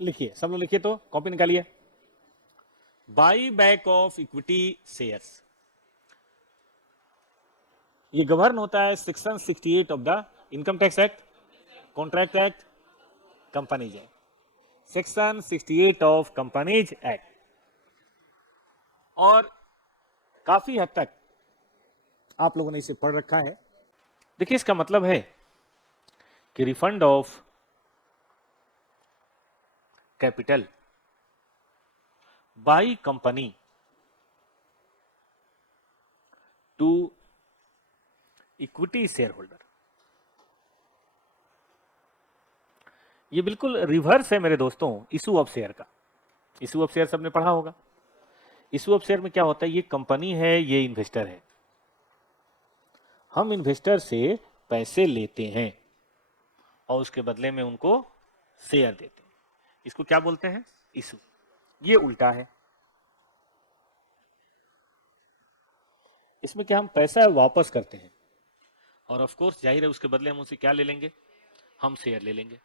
लिखिए, सब लोग लिखिए, तो कॉपी निकालिए। By back of equity shares, ये गवर्न होता है section 68 of the income tax act, contract act, companies act, section 68 of companies act. और काफी हद तक आप लोगों ने इसे पढ़ रखा है। देखिए, इसका मतलब है कि refund of capital by company to equity share holder, ये बिल्कुल रिवर्स है मेरे दोस्तों इशू ऑफ शेयर का। इशू ऑफ शेयर सबने पढ़ा होगा। इशू ऑफ शेयर में क्या होता है, ये कंपनी है, ये इन्वेस्टर है, हम इन्वेस्टर से पैसे लेते हैं और उसके बदले में उनको शेयर देते हैं, इसको क्या बोलते हैं, इशू। ये उल्टा है, इसमें क्या हम पैसा वापस करते हैं और ऑफ कोर्स जाहिर है उसके बदले हम उनसे क्या ले लेंगे, हम शेयर ले लेंगे।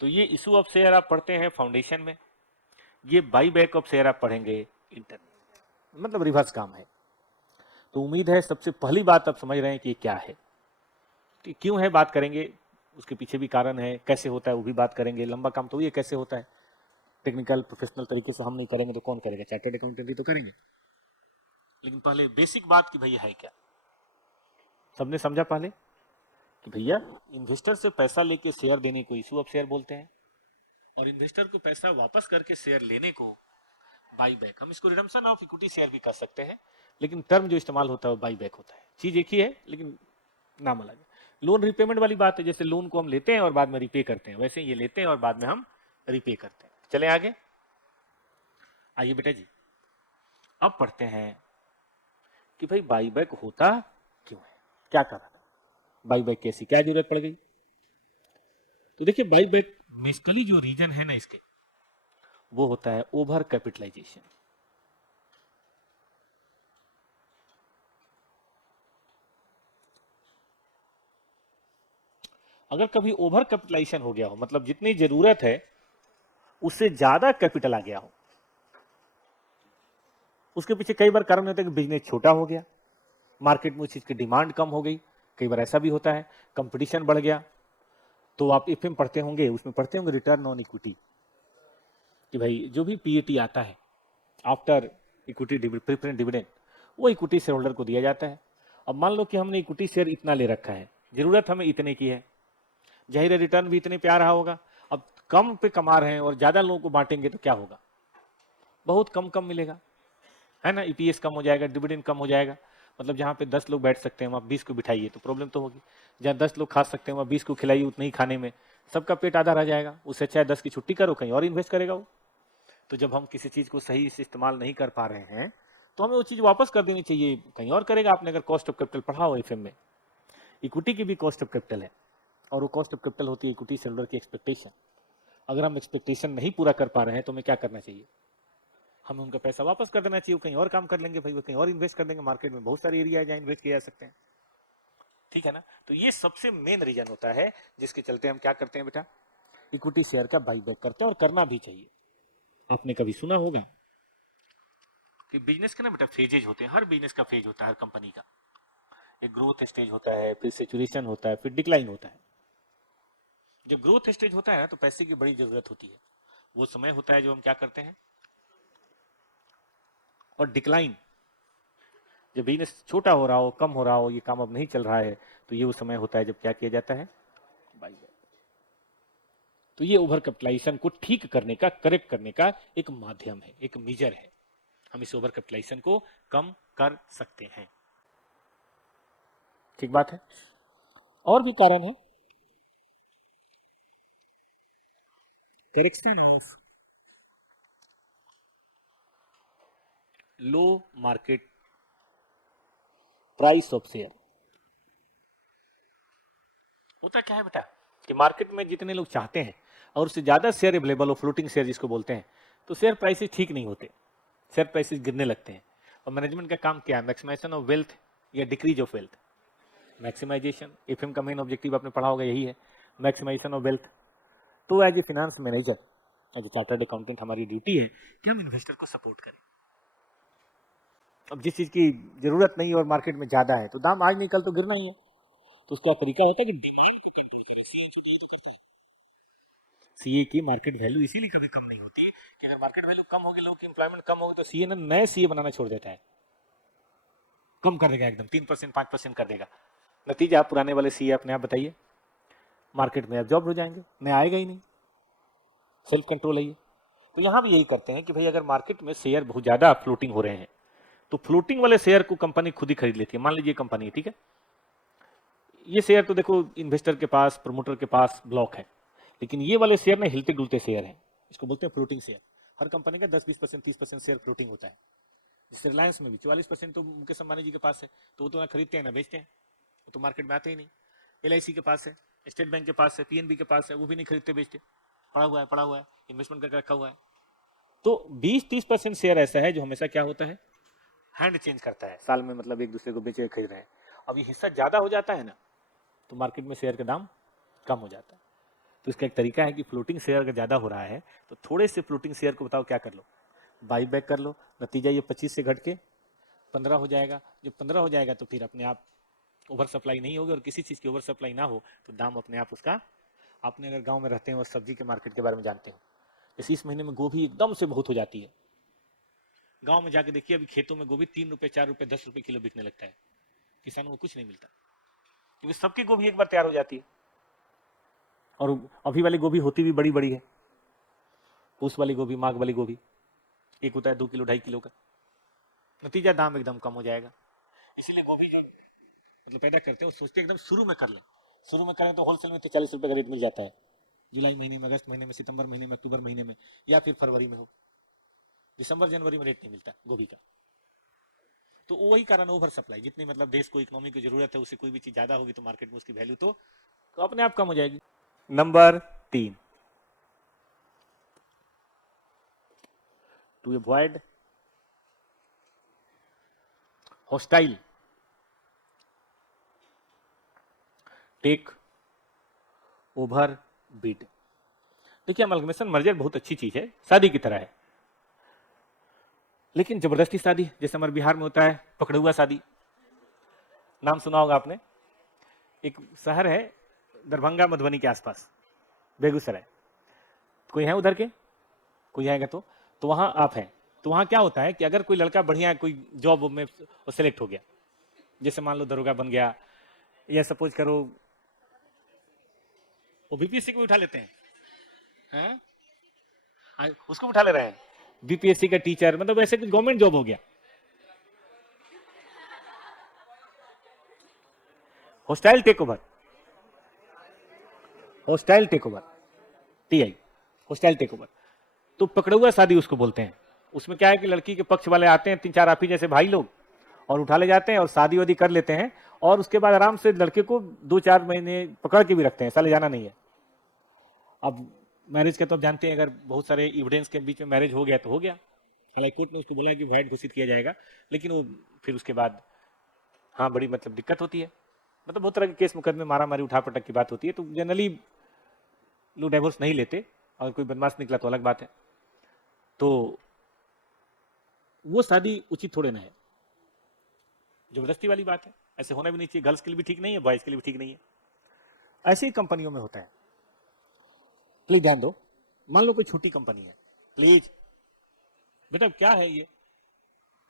तो ये इशू ऑफ शेयर आप पढ़ते हैं फाउंडेशन में, ये बाई बैक ऑफ शेयर आप पढ़ेंगे इंटर, मतलब रिवर्स काम है। तो उम्मीद है सबसे पहली बात आप समझ रहे हैं कि ये क्या है, तो क्यों है बात करेंगे, उसके पीछे भी कारण है, कैसे होता है वो भी बात करेंगे। लंबा काम तो ये कैसे होता है, टेक्निकल प्रोफेशनल तरीके से हम नहीं करेंगे तो कौन करेगा, चार्टर्ड अकाउंटेंट ही तो करेंगे। लेकिन पहले बेसिक बात कि भैया है क्या, सबने समझा पहले कि भैया इन्वेस्टर से पैसा लेके शेयर देने को इशू ऑफ शेयर बोलते हैं, और इन्वेस्टर को पैसा वापस करके शेयर लेने को बाई बैक। हम इसको रिडम्पशन ऑफ इक्विटी शेयर भी कर सकते हैं, लेकिन टर्म जो इस्तेमाल होता है वो बाई बैक होता है। चीज एक ही है लेकिन नाम अलग है। लोन रिपेमेंट वाली बात है, जैसे लोन को हम लेते हैं और बाद में रिपे करते हैं, वैसे ये लेते हैं और बाद में हम रिपे करते हैं। चले आगे, आइए बेटा जी, अब पढ़ते हैं कि भाई बाई बैक होता क्यों है, क्या कारण है, बाई बैक की ऐसी क्या जरूरत पड़ गई। तो देखिए, बाई बैक बेसिकली जो रीजन है ना इसके, वो होता है ओवर कैपिटलाइजेशन। अगर कभी ओवर कैपिटलाइजेशन हो गया हो, मतलब जितनी जरूरत है उससे ज्यादा कैपिटल आ गया हो, उसके पीछे कई बार कारण होता है कि बिजनेस छोटा हो गया, मार्केट में उस चीज की डिमांड कम हो गई, कई बार ऐसा भी होता है कंपटीशन बढ़ गया। तो आप इफएम पढ़ते होंगे, उसमें पढ़ते होंगे रिटर्न ऑन इक्विटी, कि भाई जो भी पीएटी आता है आफ्टर इक्विटी प्रेफरेंस डिविडेंड, वो इक्विटी शेयर होल्डर को दिया जाता है। अब मान लो कि हमने इक्विटी शेयर इतना ले रखा है, जरूरत हमें इतने की है, जाहिर है रिटर्न भी इतने पे आ रहा होगा। अब कम पे कमा रहे हैं और ज्यादा लोगों को बांटेंगे तो क्या होगा, बहुत कम कम मिलेगा, है ना, ईपीएस कम हो जाएगा, डिविडेंड कम हो जाएगा। मतलब जहाँ पे 10 लोग बैठ सकते हैं वहाँ 20 को बिठाइए तो प्रॉब्लम तो होगी, जहाँ 10 लोग खा सकते हैं वहाँ 20 को खिलाइए, उतने ही खाने में सबका पेट आधा रह जाएगा। उससे अच्छा है 10 की छुट्टी करो, कहीं और इन्वेस्ट करेगा वो। तो जब हम किसी चीज को सही से इस्तेमाल नहीं कर पा रहे हैं तो हमें वो चीज वापस कर देनी चाहिए, कहीं और करेगा। आपने अगर कॉस्ट ऑफ कैपिटल पढ़ा हो एफएम में, इक्विटी की भी कॉस्ट ऑफ कैपिटल है, और वो कॉस्ट ऑफ कैपिटल होती है इक्विटी शेयरहोल्डर की एक्सपेक्टेशन। अगर हम एक्सपेक्टेशन नहीं पूरा कर पा रहे हैं तो हमें क्या करना चाहिए, हमें उनका पैसा वापस कर देना चाहिए, कहीं और काम कर लेंगे भाई, वो कहीं और इन्वेस्ट कर देंगे। मार्केट में बहुत सारे एरिया है जहाँ इन्वेस्ट किया जा सकते हैं, ठीक है ना। तो ये सबसे मेन रीजन होता है जिसके चलते हम क्या करते हैं बेटा, इक्विटी शेयर का बाईबैक करते हैं, और करना भी चाहिए। आपने कभी सुना होगा कि बिजनेस के ना बेटा फेजेज होते हैं, हर बिजनेस का फेज होता है, हर कंपनी का एक ग्रोथ स्टेज होता है, फिर सेचुरेशन होता है, फिर डिक्लाइन होता है। जब ग्रोथ स्टेज होता है तो पैसे की बड़ी जरूरत होती है, वो समय होता है जो हम क्या करते हैं। और डिक्लाइन, जब बिजनेस छोटा हो रहा हो, कम हो रहा हो, ये काम अब नहीं चल रहा है, तो ये वो समय होता है जब क्या किया जाता है, बाई बैक। तो ये ओवर कैपिटलाइजेशन को ठीक करने का, करेक्ट करने का एक माध्यम है, एक मेजर है। हम इस ओवर कैपिटलाइजेशन को कम कर सकते हैं, ठीक बात है। और भी कारण है, correction of low market price of share. होता क्या है बेटा कि मार्केट में जितने लोग चाहते हैं और उससे ज्यादा शेयर अवेलेबल हो, फ्लोटिंग शेयर जिसको बोलते हैं, तो शेयर प्राइसेस ठीक नहीं होते, शेयर प्राइसेस गिरने लगते हैं। और मैनेजमेंट का काम क्या है, मैक्सिमाइजेशन ऑफ वेल्थ या decrease of wealth. Maximisation, FM का मेन ऑब्जेक्टिव आपने पढ़ा होगा यही है, मैक्सिमाइजेशन ऑफ वेल्थ। तो as a finance manager as a chartered accountant हमारी ड्यूटी है कि हम इन्वेस्टर को सपोर्ट करें। अब जिस चीज़ की जरूरत नहीं है और मार्केट में ज़्यादा है तो दाम आज नहीं कल तो गिरना ही है। तो उसका तरीका होता है कि डिमांड को कंट्रोल करें। सीए जो तो करता है, सीए की मार्केट वैल्यू इसीलिए कभी कम नहीं होती कि अगर मार्केट वैल्यू कम होगी, लोग की इंप्लॉयमेंट कम होगी, तो सीए ने नए सीए बनाना छोड़ देता है, कम कर देगा, एकदम 3% 5% कर देगा। नतीजा आप पुराने वाले सीए अपने आप बताइए, मार्केट में एब्जॉर्ब हो जाएंगे, नया आएगा ही नहीं। सेल्फ कंट्रोल है ये। तो यहाँ भी यही करते हैं कि भाई अगर मार्केट में शेयर बहुत ज्यादा फ्लोटिंग हो रहे हैं तो फ्लोटिंग वाले शेयर को कंपनी खुद ही खरीद लेती है। मान लीजिए कंपनी है, ठीक है, ये शेयर तो देखो इन्वेस्टर के पास, प्रमोटर के पास ब्लॉक है, लेकिन ये वाले शेयर ना हिलते डुलते शेयर हैं, इसको बोलते हैं फ्लोटिंग शेयर। हर कंपनी का 10-20% 30% शेयर फ्लोटिंग होता है। जैसे रिलायंस में भी 44% तो मुकेश अंबानी जी के पास है, तो वो तो ना खरीदते हैं ना बेचते हैं, वो तो मार्केट में आते ही नहीं। LIC के पास है, स्टेट बैंक के पास है, PNB के पास है, वो भी नहीं खरीदते बेचते, पड़ा हुआ है, इन्वेस्टमेंट करके रखा हुआ है। तो 20-30% शेयर ऐसा है जो हमेशा क्या होता है, हैंड चेंज करता है, साल में मतलब एक दूसरे को बेचे खरीद रहे हैं। अब ये हिस्सा ज्यादा हो जाता है ना तो मार्केट में शेयर का दाम कम हो जाता है। तो इसका एक तरीका है कि फ्लोटिंग शेयर अगर ज्यादा हो रहा है तो थोड़े से फ्लोटिंग शेयर को बताओ क्या कर लो, बाई बैक कर लो। नतीजा ये 25 से घट के 15 हो जाएगा। जब 15 हो जाएगा तो फिर अपने आप ओवर सप्लाई नहीं होगी, और किसी चीज की ओवर सप्लाई ना हो तो दाम अपने आप उसका, आपने अगर गांव में रहते हैं और सब्जी के मार्केट के बारे में जानते हो, जैसे इस महीने में गोभी एकदम से बहुत हो जाती है, गांव में जाके देखिए अभी खेतों में गोभी 3 रुपए 4 रुपए 10 रुपए किलो बिकने लगता है, किसानों को कुछ नहीं मिलता, क्योंकि सबकी गोभी एक बार तैयार हो जाती है। और अभी वाली गोभी होती भी बड़ी बड़ी है, पूस वाली गोभी, माघ वाली गोभी, एक होता है 2 किलो 2.5 किलो का। नतीजा दाम एकदम कम हो जाएगा। इसलिए गोभी जो मतलब पैदा करते हैं वो सोचते हैं एकदम शुरू में कर लें, शुरू में करें तो होलसेल में 40 रुपए का रेट मिल जाता है, जुलाई महीने में, अगस्त महीने में, सितंबर महीने में, अक्टूबर महीने में, या फिर फरवरी में हो। दिसंबर जनवरी में रेट नहीं मिलता गोभी का। तो वही कारण ओवर सप्लाई, जितनी मतलब देश को इकोनॉमी की जरूरत है उससे कोई भी चीज ज्यादा होगी तो मार्केट में उसकी वैल्यू तो अपने आप कम हो जाएगी। Number 3, to avoid hostile takeover bid. देखिए अमलगमेशन मर्जर बहुत अच्छी चीज है, शादी की तरह है, लेकिन जबरदस्ती शादी, जैसे हमारे बिहार में होता है पकड़ुआ शादी, नाम सुना होगा आपने। एक शहर है दरभंगा मधुबनी के आसपास, बेगूसराय, कोई है उधर के, कोई आएगा तो वहां आप हैं। तो वहां क्या होता है कि अगर कोई लड़का बढ़िया कोई जॉब में सेलेक्ट हो गया, जैसे मान लो दरोगा बन गया, या सपोज करो वो BPSC को उठा लेते हैं, उसको उठा ले रहे हैं, BPSC का टीचर, मतलब ऐसे कुछ गवर्नमेंट जॉब हो गया। Hostile takeover, hostile takeover, TI, hostile takeover. तो पकड़ुआ शादी उसको बोलते हैं। उसमें क्या है कि लड़की के पक्ष वाले आते हैं 3-4 आप ही जैसे भाई लोग, और उठा ले जाते हैं और शादी वादी कर लेते हैं, और उसके बाद आराम से लड़के को 2-4 महीने पकड़ के भी रखते हैं, साले जाना नहीं है। अब मैरिज का तो आप जानते हैं, अगर बहुत सारे एविडेंस के बीच में मैरिज हो गया तो हो गया, हालांकि कोर्ट ने उसको बोला है कि वैध घोषित किया जाएगा, लेकिन वो फिर उसके बाद हाँ बड़ी मतलब दिक्कत होती है, मतलब बहुत तरह के केस मुकदमे, मारा मारी उठा पटक की बात होती है। तो जनरली लोग डाइवोर्स नहीं लेते, और कोई बदमाश निकला तो अलग बात है। तो वो शादी उचित थोड़े ना है, जबरदस्ती वाली बात है, ऐसे होना भी नहीं चाहिए, गर्ल्स के लिए भी ठीक नहीं है, बॉयज के लिए भी ठीक नहीं है। ऐसे ही कंपनियों में होता है। प्लीज ध्यान दो, मान लो कोई छोटी कंपनी है, प्लीज बेटा क्या है ये,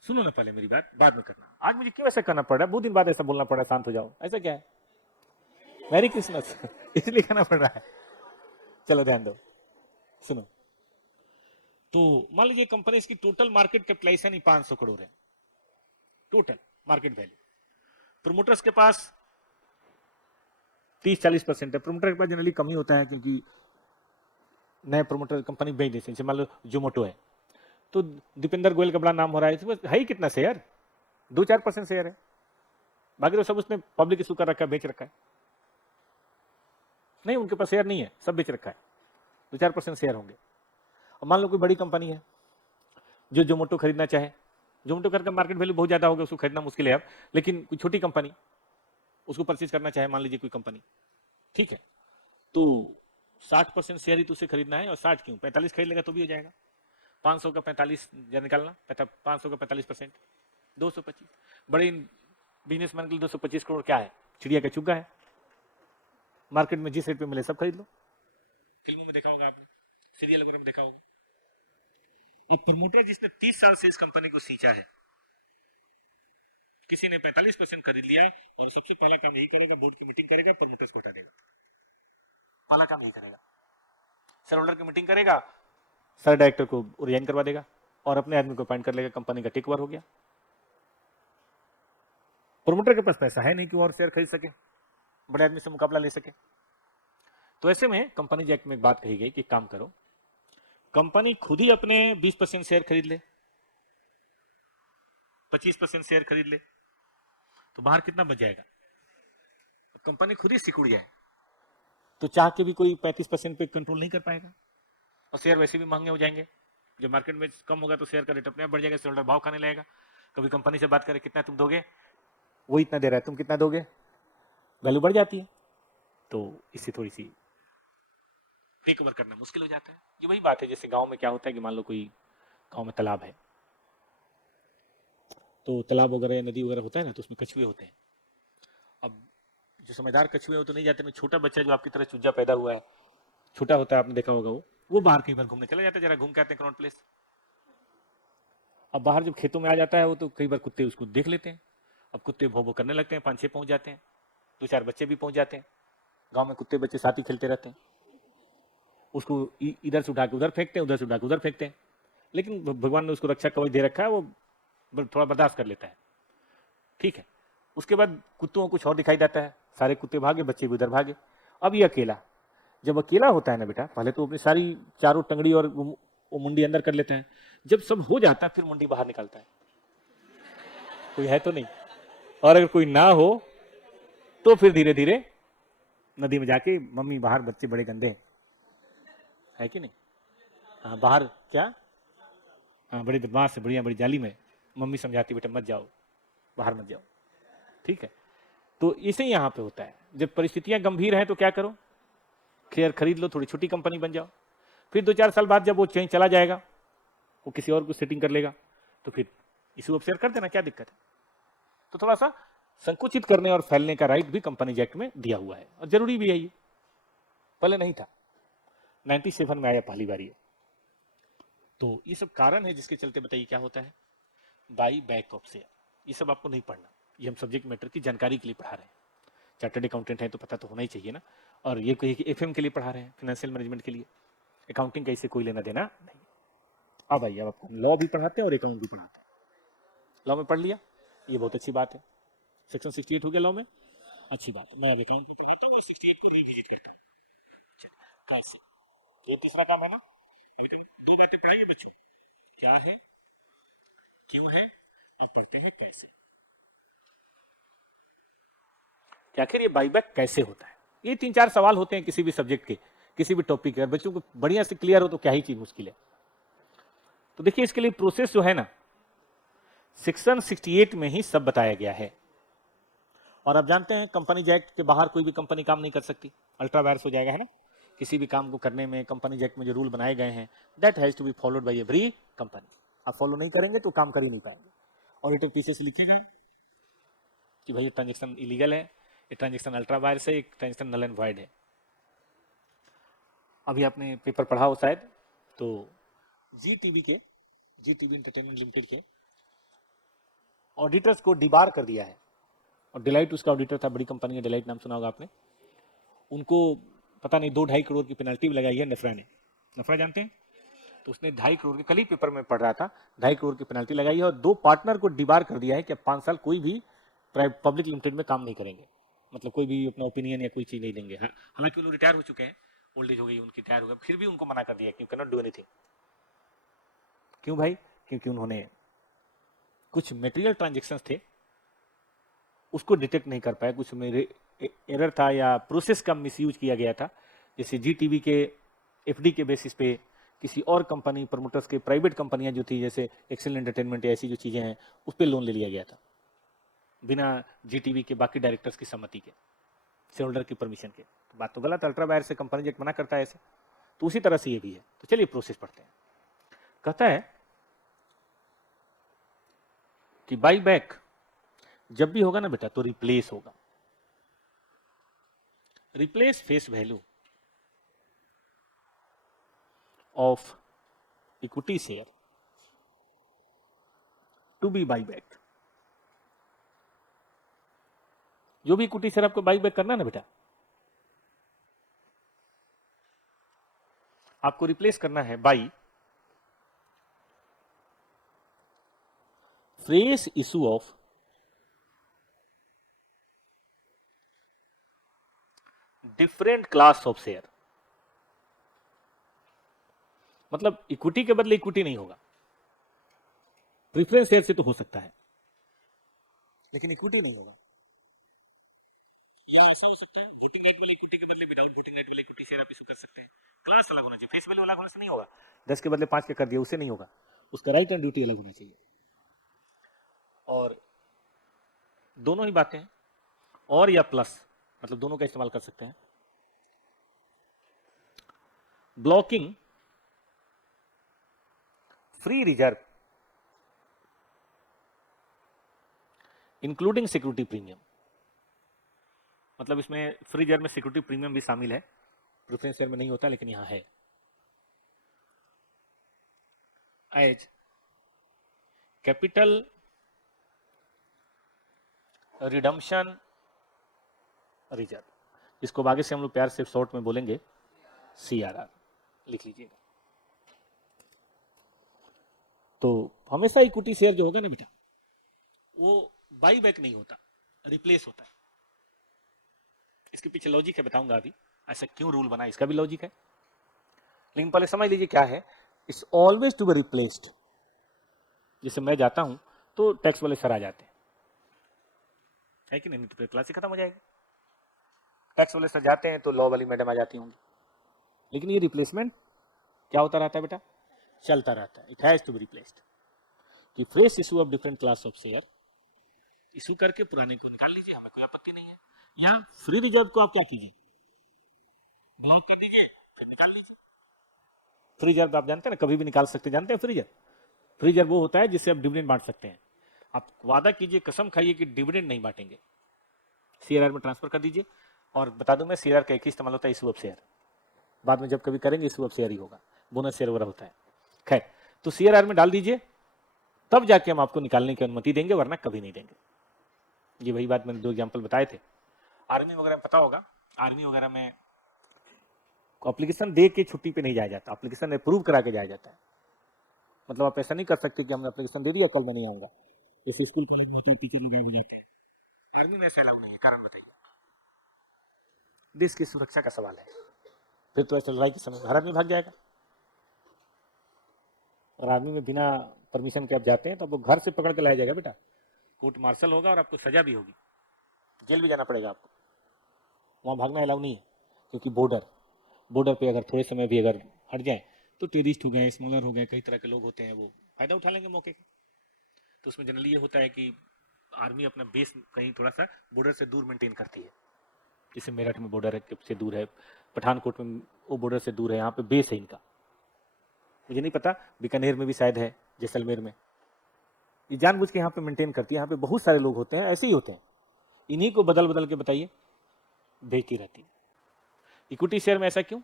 सुनो ना पहले मेरी बात, बाद में करना। आज मुझे क्यों ऐसा करना पड़ रहा है, बहुत दिन बाद ऐसा बोलना पड़ रहा है, शांत हो जाओ, ऐसा क्या है, मैरी क्रिसमस इसलिए करना पड़ रहा है। चलो ध्यान दो, सुनो। तो मान लीजिए कंपनी, इसकी टोटल मार्केट कैपिटलाइजेशन 500 करोड़ है, टोटल मार्केट वैल्यू। प्रोमोटर्स के पास 30-40% है, प्रोमोटर के पास जनरली कम ही होता है, क्योंकि नए प्रोमोटर कंपनी बेच देते हैं। जैसे मान लो जोमेटो है, तो दीपेंद्र गोयल का बड़ा नाम हो रहा है, है ही कितना शेयर, 2-4% शेयर है, बाकी तो सब उसने पब्लिक इशू कर रखा है, बेच रखा है। नहीं, उनके पास शेयर नहीं है, सब बेच रखा है, 2-4% शेयर होंगे। और मान लो कोई बड़ी कंपनी है जो जोमेटो खरीदना चाहे, जोमेटो का मार्केट वैल्यू बहुत ज्यादा होगा, उसको खरीदना मुश्किल है अब, लेकिन कोई छोटी कंपनी उसको परचेज करना चाहे, मान लीजिए कोई कंपनी, ठीक है, तो 60% शेयर ही तो उसे खरीदना है, और 60 क्यों, 45 खरीद लेगा तो भी हो जाएगा। 500 का 45 निकालना, 500 का 45%, 225। बड़े बिजनेसमैन के लिए 225 करोड़ क्या है, चिड़िया का चुग्गा है। मार्केट में जिस रेट पे मिले सब खरीद लो। फिल्मों में देखा होगा आपने, सीरियल वगैरह में देखा होगा। एक प्रमोटर जिसने 30 साल से इस कंपनी को सींचा है, किसी ने 45% खरीद लिया, और सबसे पहला काम यही करेगा, बोर्ड की मीटिंग करेगा, प्रमोटर्स को हटा देगा। पहला काम यही करेगा, शेयर होल्डर की मीटिंग करेगा, सर डायरेक्टर को रिजाइन करवा देगा, और अपने आदमी को अपॉइंट कर लेगा, कंपनी का टेक ओवर हो गया। प्रमोटर के पास पैसा है नहीं कि वो और शेयर खरीद सके, बड़े आदमी से मुकाबला ले सके। तो ऐसे में कंपनी एक्ट में एक बात कही गई कि काम करो, कंपनी खुद ही अपने 20% शेयर खरीद ले, 25% शेयर खरीद ले, तो बाहर कितना बच जाएगा, कंपनी खुद ही सिकुड़ जाए तो चाह के भी कोई 35% पे कंट्रोल नहीं कर पाएगा, और शेयर वैसे भी महंगे हो जाएंगे। जब मार्केट में कम होगा तो शेयर का रेट अपने आप बढ़ जाएगा, शेयर होल्डर भाव खाने लगेगा। कभी कंपनी से बात करें, कितना तुम दोगे, वो इतना दे रहा है, तुम कितना दोगे, वैल्यू बढ़ जाती है, तो इससे थोड़ी सी रिकवर करना मुश्किल हो जाता है। ये वही बात है, जैसे गांव में क्या होता है कि मान लो कोई गांव में तालाब है, तो तालाब वगैरह या नदी वगैरह होता है ना, तो उसमें कछुए होते हैं। अब जो समझदार कछुए हो तो नहीं जाते, में छोटा बच्चा जो आपकी तरह चूजा पैदा हुआ है, छोटा होता है, आपने देखा होगा, वो बाहर कई बार घूमने चला जाता है, जरा घूम के आते हैं कनॉट प्लेस। अब बाहर जब खेतों में आ जाता है वो, तो कई बार कुत्ते उसको देख लेते हैं, अब कुत्ते भौ भौ करने लगते हैं, 5-6 पहुंच जाते हैं, 2-4 बच्चे भी पहुंच जाते हैं। गांव में कुत्ते बच्चे साथ ही खेलते रहते हैं, उसको इधर से उठा के उधर फेंकते हैं, उधर से उठा के उधर फेंकते हैं, लेकिन भगवान ने उसको रक्षा कवच दे रखा है, वो थोड़ा बर्दाश्त कर लेता है, ठीक है। उसके बाद कुत्तों को कुछ और दिखाई देता है, सारे कुत्ते भागे, बच्चे भी उधर भागे। अब ये अकेला, जब अकेला होता है ना बेटा, पहले तो अपनी सारी चारों टंगड़ी और वो मुंडी अंदर कर लेता है, जब सब हो जाता है फिर मुंडी बाहर निकालता है, कोई है तो नहीं, और अगर कोई ना हो तो फिर धीरे धीरे नदी में जाके, मम्मी बाहर बच्चे बड़े गंदे है कि नहीं, हाँ बाहर क्या, हाँ बड़ी बदमाश है, बढ़िया बड़ी जाली में, मम्मी समझाती बेटा मत जाओ, बाहर मत जाओ, ठीक है। तो इसे यहाँ पे होता है, जब परिस्थितियां गंभीर हैं तो क्या करो, शेयर खरीद लो, थोड़ी छोटी कंपनी बन जाओ, फिर 2-4 साल बाद जब वो चेंज चला जाएगा, वो किसी और को सेटिंग कर लेगा, तो फिर इशू ऑफ शेयर कर देना, क्या दिक्कत है। तो थोड़ा सा संकुचित करने और फैलने का राइट भी कंपनी एक्ट में दिया हुआ है, और जरूरी भी है, ये पहले नहीं था, 97 में आया पहली बार ये। तो ये सब कारण है जिसके चलते बताइए क्या होता है, बाई बैक ऑफ शेयर। ये सब आपको नहीं पढ़ना, ये हम सब्जेक्ट मैटर की जानकारी के लिए पढ़ा रहे हैं, चार्टर्ड अकाउंटेंट है तो पता तो होना ही चाहिए ना। और ये कहिए कि एफएम के लिए पढ़ा रहे हैं, फाइनेंशियल मैनेजमेंट के लिए, अकाउंटिंग का इससे कोई लेना देना नहीं। अब आइए, अब आपको लॉ भी पढ़ाते हैं और अकाउंट भी पढ़ाते हैं। लॉ में पढ़ लिया, ये बहुत अच्छी बात है, सेक्शन 68 हो गया लॉ में, अच्छी बात है। मैं अब अकाउंट को पढ़ाता हूँ और 68 को रिविजिट करता हूँ। कैसे, ये तीसरा काम है ना। अभी तो 2 बातें पढ़ाइए बच्चों, क्या है, क्यों है, अब पढ़ते हैं कैसे, कि आखिर ये बाईबैक कैसे होता है। ये 3-4 सवाल होते हैं किसी भी सब्जेक्ट के, किसी भी टॉपिक के, बच्चों को बढ़िया से क्लियर हो तो क्या ही चीज मुश्किल है। तो देखिए इसके लिए प्रोसेस जो है ना, सेक्शन 68 में ही सब बताया गया है। और आप जानते हैं कंपनी एक्ट के बाहर कोई भी कंपनी काम नहीं कर सकती, अल्ट्रा वायरस हो जाएगा, है ना। किसी भी काम को करने में कंपनी एक्ट में जो रूल बनाए गए हैं, that has to be followed by every company. आप फॉलो नहीं करेंगे तो काम कर ही नहीं पाएंगे। ऑडिटर पीछे से लिखे गए कि भाई ये ट्रांजेक्शन इलीगल है, ये ट्रांजेक्शन अल्ट्रा वायरस है, एक ट्रांजेक्शन नल एंड वॉइड है। अभी आपने पेपर पढ़ा हो शायद, तो जी टीवी एंटरटेनमेंट लिमिटेड के ऑडिटर्स को डिबार कर दिया है, और डिलाइट उसका ऑडिटर था, बड़ी कंपनी है डिलाइट, नाम सुना होगा आपने। उनको पता नहीं 2-2.5 करोड़ की पेनल्टी भी लगाई है नफरा ने। नफरा जानते हैं, तो उसने 2.5 करोड़ की, कल ही पेपर में पढ़ रहा था, 2.5 करोड़ की पेनल्टी लगाई है, और 2 पार्टनर को डिबार कर दिया है कि अब 5 साल कोई भी पब्लिक लिमिटेड में काम नहीं करेंगे, मतलब कोई भी अपना ओपिनियन या कोई चीज नहीं देंगे। हालांकि वो लोग रिटायर हो चुके हैं, ओल्ड एज हो गई उनकी, रिटायर हो गए, फिर भी उनको मना कर दिया कि you can not do anything. क्यों भाई, क्योंकि उन्होंने कुछ मटेरियल ट्रांजेक्शन थे उसको डिटेक्ट नहीं कर पाए, कुछ मेरे एरर था या प्रोसेस का मिसयूज किया गया था। जैसे जी टीवी के एफडी के बेसिस पे किसी और कंपनी प्रमोटर्स के प्राइवेट कंपनियां जो थी, जैसे एक्सेल एंटरटेनमेंट या ऐसी जो चीजें हैं, उस पर लोन ले लिया गया था बिना जी टीवी के बाकी डायरेक्टर्स की सम्मति के, शेयर होल्डर की परमिशन के। तो बात तो गलत, अल्ट्रा वायरेस से कंपनी जेट मना करता है ऐसे। तो उसी तरह से ये भी है। तो चलिए प्रोसेस पढ़ते हैं। कहता है कि बाई बैक जब भी होगा ना बेटा तो रिप्लेस होगा, replace face value of equity share to be buy back. जो भी इक्विटी शेयर आपको बाई बैक करना है ना बेटा, आपको रिप्लेस करना है by fresh issue of different class of share. मतलब इक्विटी के बदले इक्विटी नहीं होगा, प्रीफरेंस शेयर से तो हो सकता है लेकिन इक्विटी नहीं होगा। या ऐसा हो सकता है वोटिंग राइट वाले इक्विटी के बदले विदाउट वोटिंग राइट वाले इक्विटी शेयर आप इशू कर सकते हैं। क्लास अलग होना चाहिए, फेस वैल्यू अलग होने से नहीं होगा। 10 के बदले 5 के कर दिया उससे नहीं होगा, उसका राइट एंड ड्यूटी अलग होना चाहिए। और दोनों ही बातें और या प्लस, मतलब दोनों का इस्तेमाल कर सकते हैं। Blocking free reserve including security premium, मतलब इसमें फ्री रिजर्व में सिक्योरिटी प्रीमियम भी शामिल है, प्रेफरेंस शेयर में नहीं होता लेकिन यहां है। एज कैपिटल रिडम्पशन रिजर्व, इसको आगे से हम लोग प्यार से शॉर्ट में बोलेंगे CRR, लिख लीजिएगा। तो हमेशा इक्विटी शेयर जो होगा ना बेटा वो बाई बैक नहीं होता, रिप्लेस होता है। इसके पीछे लॉजिक है, बताऊंगा अभी ऐसा क्यों रूल बना, इसका भी लॉजिक है। लेकिन पहले समझ लीजिए क्या है, it's always to be replaced. जैसे मैं जाता हूं तो टैक्स वाले सर आ जाते हैं, है कि नहीं, तो फिर क्लास ही खत्म हो जाएगी। टैक्स वाले सर जाते हैं तो लॉ वाली मैडम आ जाती होंगी, लेकिन ये रिप्लेसमेंट क्या होता रहता है बेटा, चलता रहता है। It has to be replaced. कि fresh issue of different class of share issue करके पुराने को निकाल लीजिए, हमें कोई आपत्ति नहीं है। या फ्री रिजर्व को आप क्या कीजिए, ब्लॉक कर दीजिए फिर निकाल लीजिए। फ्री रिजर्व आप जानते हैं ना, कभी भी निकाल सकते, जानते हैं फ्री रिजर्व? फ्री रिजर्व वो होता है जिससे आप डिविडेंड बांट सकते हैं। आप वादा कीजिए, कसम खाइए कि डिविडेंड नहीं बांटेंगे, CRR में ट्रांसफर कर दीजिए। और बता दूं मैं, CRR का एक ही इस्तेमाल होता है, इशू ऑफ शेयर। बाद में जब कभी करेंगे इशू ऑफ शेयर ही होगा, बोनस शेयर वगैरह होता है। खैर, तो CRR में डाल दीजिए, तब जाके हम आपको निकालने की अनुमति देंगे, वरना कभी नहीं देंगे। ये वही बात मैंने 2 एग्जाम्पल बताए थे। आर्मी वगैरह में पता होगा, आर्मी वगैरह में एप्लीकेशन दे के छुट्टी पे नहीं जाया जाता, एप्लीकेशन अप्रूव करा के जाया जाता है। मतलब आप ऐसा नहीं कर सकते कि हमने एप्लीकेशन दे दिया कल मैं नहीं आऊंगा, जैसे स्कूल कॉलेज में होता है, टीचर लोग हो जाते हैं। आर्मी में ऐसा अलाउ नहीं है, कारण बताइए? देश की सुरक्षा का सवाल है, फिर तो ऐसा लड़ाई के समय हर आदमी भाग जाएगा। और आर्मी में बिना परमिशन के आप जाते हैं तो आपको घर से पकड़ के लाया जाएगा बेटा, कोर्ट मार्शल होगा और आपको सजा भी होगी, जेल भी जाना पड़ेगा आपको। वहाँ भागना अलाउ नहीं है, क्योंकि बॉर्डर पे अगर थोड़े समय भी अगर हट जाए तो टेररिस्ट हो गए, स्मॉलर हो गए, कई तरह के लोग होते हैं, वो फायदा उठा लेंगे मौके का। तो उसमें जनरली ये होता है कि आर्मी अपना बेस कहीं थोड़ा सा बॉर्डर से दूर मेंटेन करती है। जैसे मेरठ में बॉर्डर से दूर है, पठानकोट में वो बॉर्डर से दूर है, यहाँ पे बेस है इनका। मुझे नहीं पता, बीकानेर में भी शायद है, जैसलमेर में। ये जानबूझ के यहाँ पे मेंटेन करती है। यहाँ पे बहुत सारे लोग होते हैं, ऐसे ही होते हैं, इन्हीं को बदल बदल के बताइए भेजती रहती है। इक्विटी शेयर में ऐसा क्यों,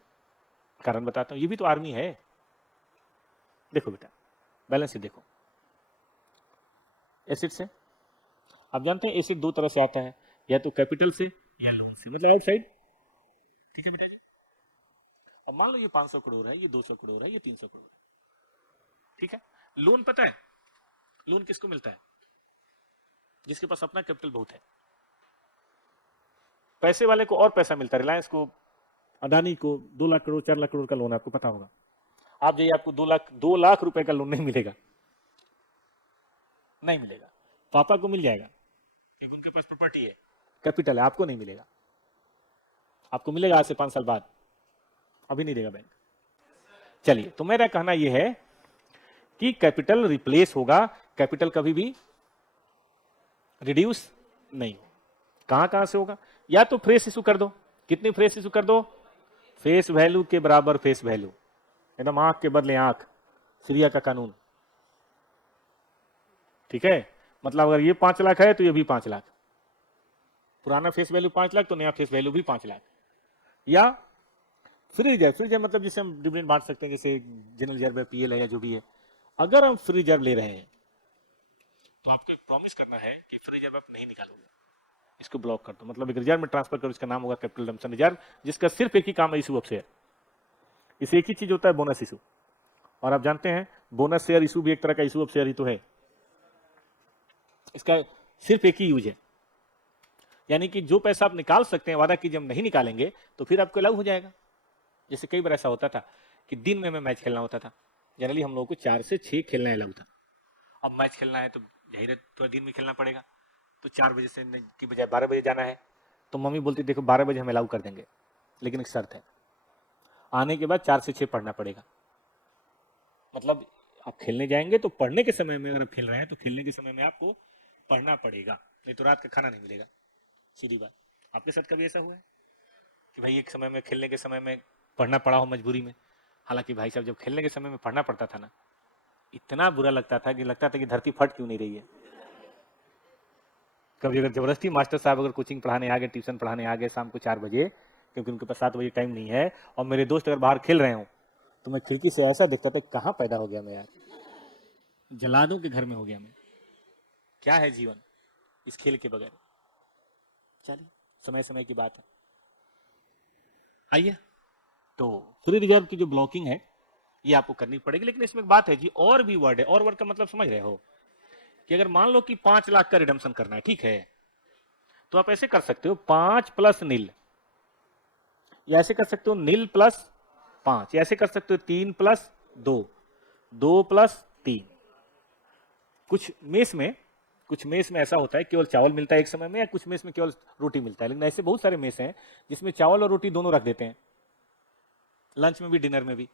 कारण बताता हूं। ये भी तो आर्मी है। देखो बेटा, बैलेंस शीट देखो, एसेट से आप जानते हैं एसेट 2 तरह से आता है, या तो कैपिटल से या लोन से, मतलब आउटसाइड। ठीक है बेटा, अब मान लो ये 500 करोड़ है, ये 200 करोड़ है, ये 300 करोड़ है, ठीक है। लोन पता है, लोन किसको मिलता है? जिसके पास अपना कैपिटल बहुत है। पैसे वाले को और पैसा मिलता है, रिलायंस को, अदानी को 2 लाख करोड़ 4 लाख करोड़ का लोन आपको पता होगा। आप जाइए, आपको 2 लाख रुपए का लोन नहीं मिलेगा, नहीं मिलेगा। पापा को मिल जाएगा, एक उनके पास प्रॉपर्टी है, कैपिटल है, आपको नहीं मिलेगा। आपको मिलेगा आज से 5 साल बाद, अभी नहीं देगा बैंक। चलिए, तो मेरा कहना यह है कि कैपिटल रिप्लेस होगा, कैपिटल कभी भी रिड्यूस नहीं हो। कहां कहां से होगा? या तो फ्रेश इशू कर दो, कितनी फेस इशू कर दो? फेस वैल्यू के बराबर फेस वैल्यू, एकदम आंख के बदले आंख, सीरिया का कानून। ठीक है, मतलब अगर ये 5 लाख है तो ये भी 5 लाख, पुराना फेस वैल्यू 5 लाख तो नया फेस वैल्यू भी 5 लाख। या फ्री रिजर्व, फ्री रिजर्व मतलब जिसे हम डिविडेंड बांट सकते हैं, जैसे जनरल रिजर्व है, पीएल है, या जो भी है। अगर हम फ्री रिजर्व ले रहे हैं तो आपको एक प्रॉमिस करना है कि फ्री रिजर्व आप नहीं निकालोगे, इसको ब्लॉक कर दो, मतलब एक रिजर्व में ट्रांसफर करो, इसका नाम होगा कैपिटल रिडम्पशन रिजर्व, जिसका सिर्फ एक ही काम है, इशू ऑफ शेयर। इसे एक ही चीज होता है, बोनस इशू। और आप जानते हैं बोनस शेयर इशू भी एक तरह का इशू ऑफ शेयर ही तो है, इसका सिर्फ एक ही यूज है, यानी कि जो पैसा आप निकाल सकते हैं, वादा कीजिए हम नहीं निकालेंगे, तो फिर आपको अलाउ हो जाएगा। जैसे कई बार ऐसा होता था कि दिन में मैच खेलना होता था, जनरली हम लोगों को 4 से 6 खेलना अलाउ था। अब मैच खेलना है तो जाहिर है थोड़ा दिन में खेलना पड़ेगा, तो 4 बजे से की बजाय 12 बजे जाना है, तो मम्मी बोलती देखो 12 बजे हम अलाउ कर देंगे, लेकिन एक शर्त है, आने के बाद 4 से 6 पढ़ना पड़ेगा। मतलब आप खेलने जाएंगे तो पढ़ने के समय में, अगर आप खेल रहे हैं तो खेलने के समय में आपको पढ़ना पड़ेगा, नहीं तो रात का खाना नहीं मिलेगा, सीधी बात। आपके साथ कभी ऐसा हुआ है कि भाई एक समय में खेलने के समय में पढ़ना पड़ा हो मजबूरी में? हालांकि भाई साहब जब खेलने के समय में पढ़ना पड़ता था ना, इतना बुरा लगता था कि धरती फट क्यों नहीं रही है। कभी अगर जबरदस्ती मास्टर साहब अगर कोचिंग पढ़ाने आ गए, ट्यूशन पढ़ाने आ गए शाम को 4 बजे, क्योंकि उनके पास 7 बजे टाइम नहीं है, और मेरे दोस्त अगर बाहर खेल रहे हो, तो मैं खिड़की से ऐसा देखता था, कहाँ पैदा हो गया मैं यार, जलादों के घर में हो गया मैं। क्या है जीवन इस खेल के बगैर? चलिए समय समय की बात है। आइए, तो फ्री रिजर्व की जो ब्लॉकिंग है ये आपको करनी पड़ेगी, लेकिन इसमें एक बात है जी, और भी वर्ड है। और वर्ड का मतलब समझ रहे हो कि अगर मान लो कि 5 लाख का रिडम्पशन करना है, ठीक है, तो आप ऐसे कर सकते हो 5 प्लस नील, या ऐसे कर सकते हो नील प्लस 5, या ऐसे कर सकते हो 3 प्लस 2, 2 प्लस 3। कुछ मेस में ऐसा होता है केवल चावल मिलता है एक समय में, या कुछ मेस में केवल रोटी मिलता है, लेकिन ऐसे बहुत सारे मेस हैं जिसमें चावल और रोटी दोनों रख देते हैं, लंच में भी डिनर में भी।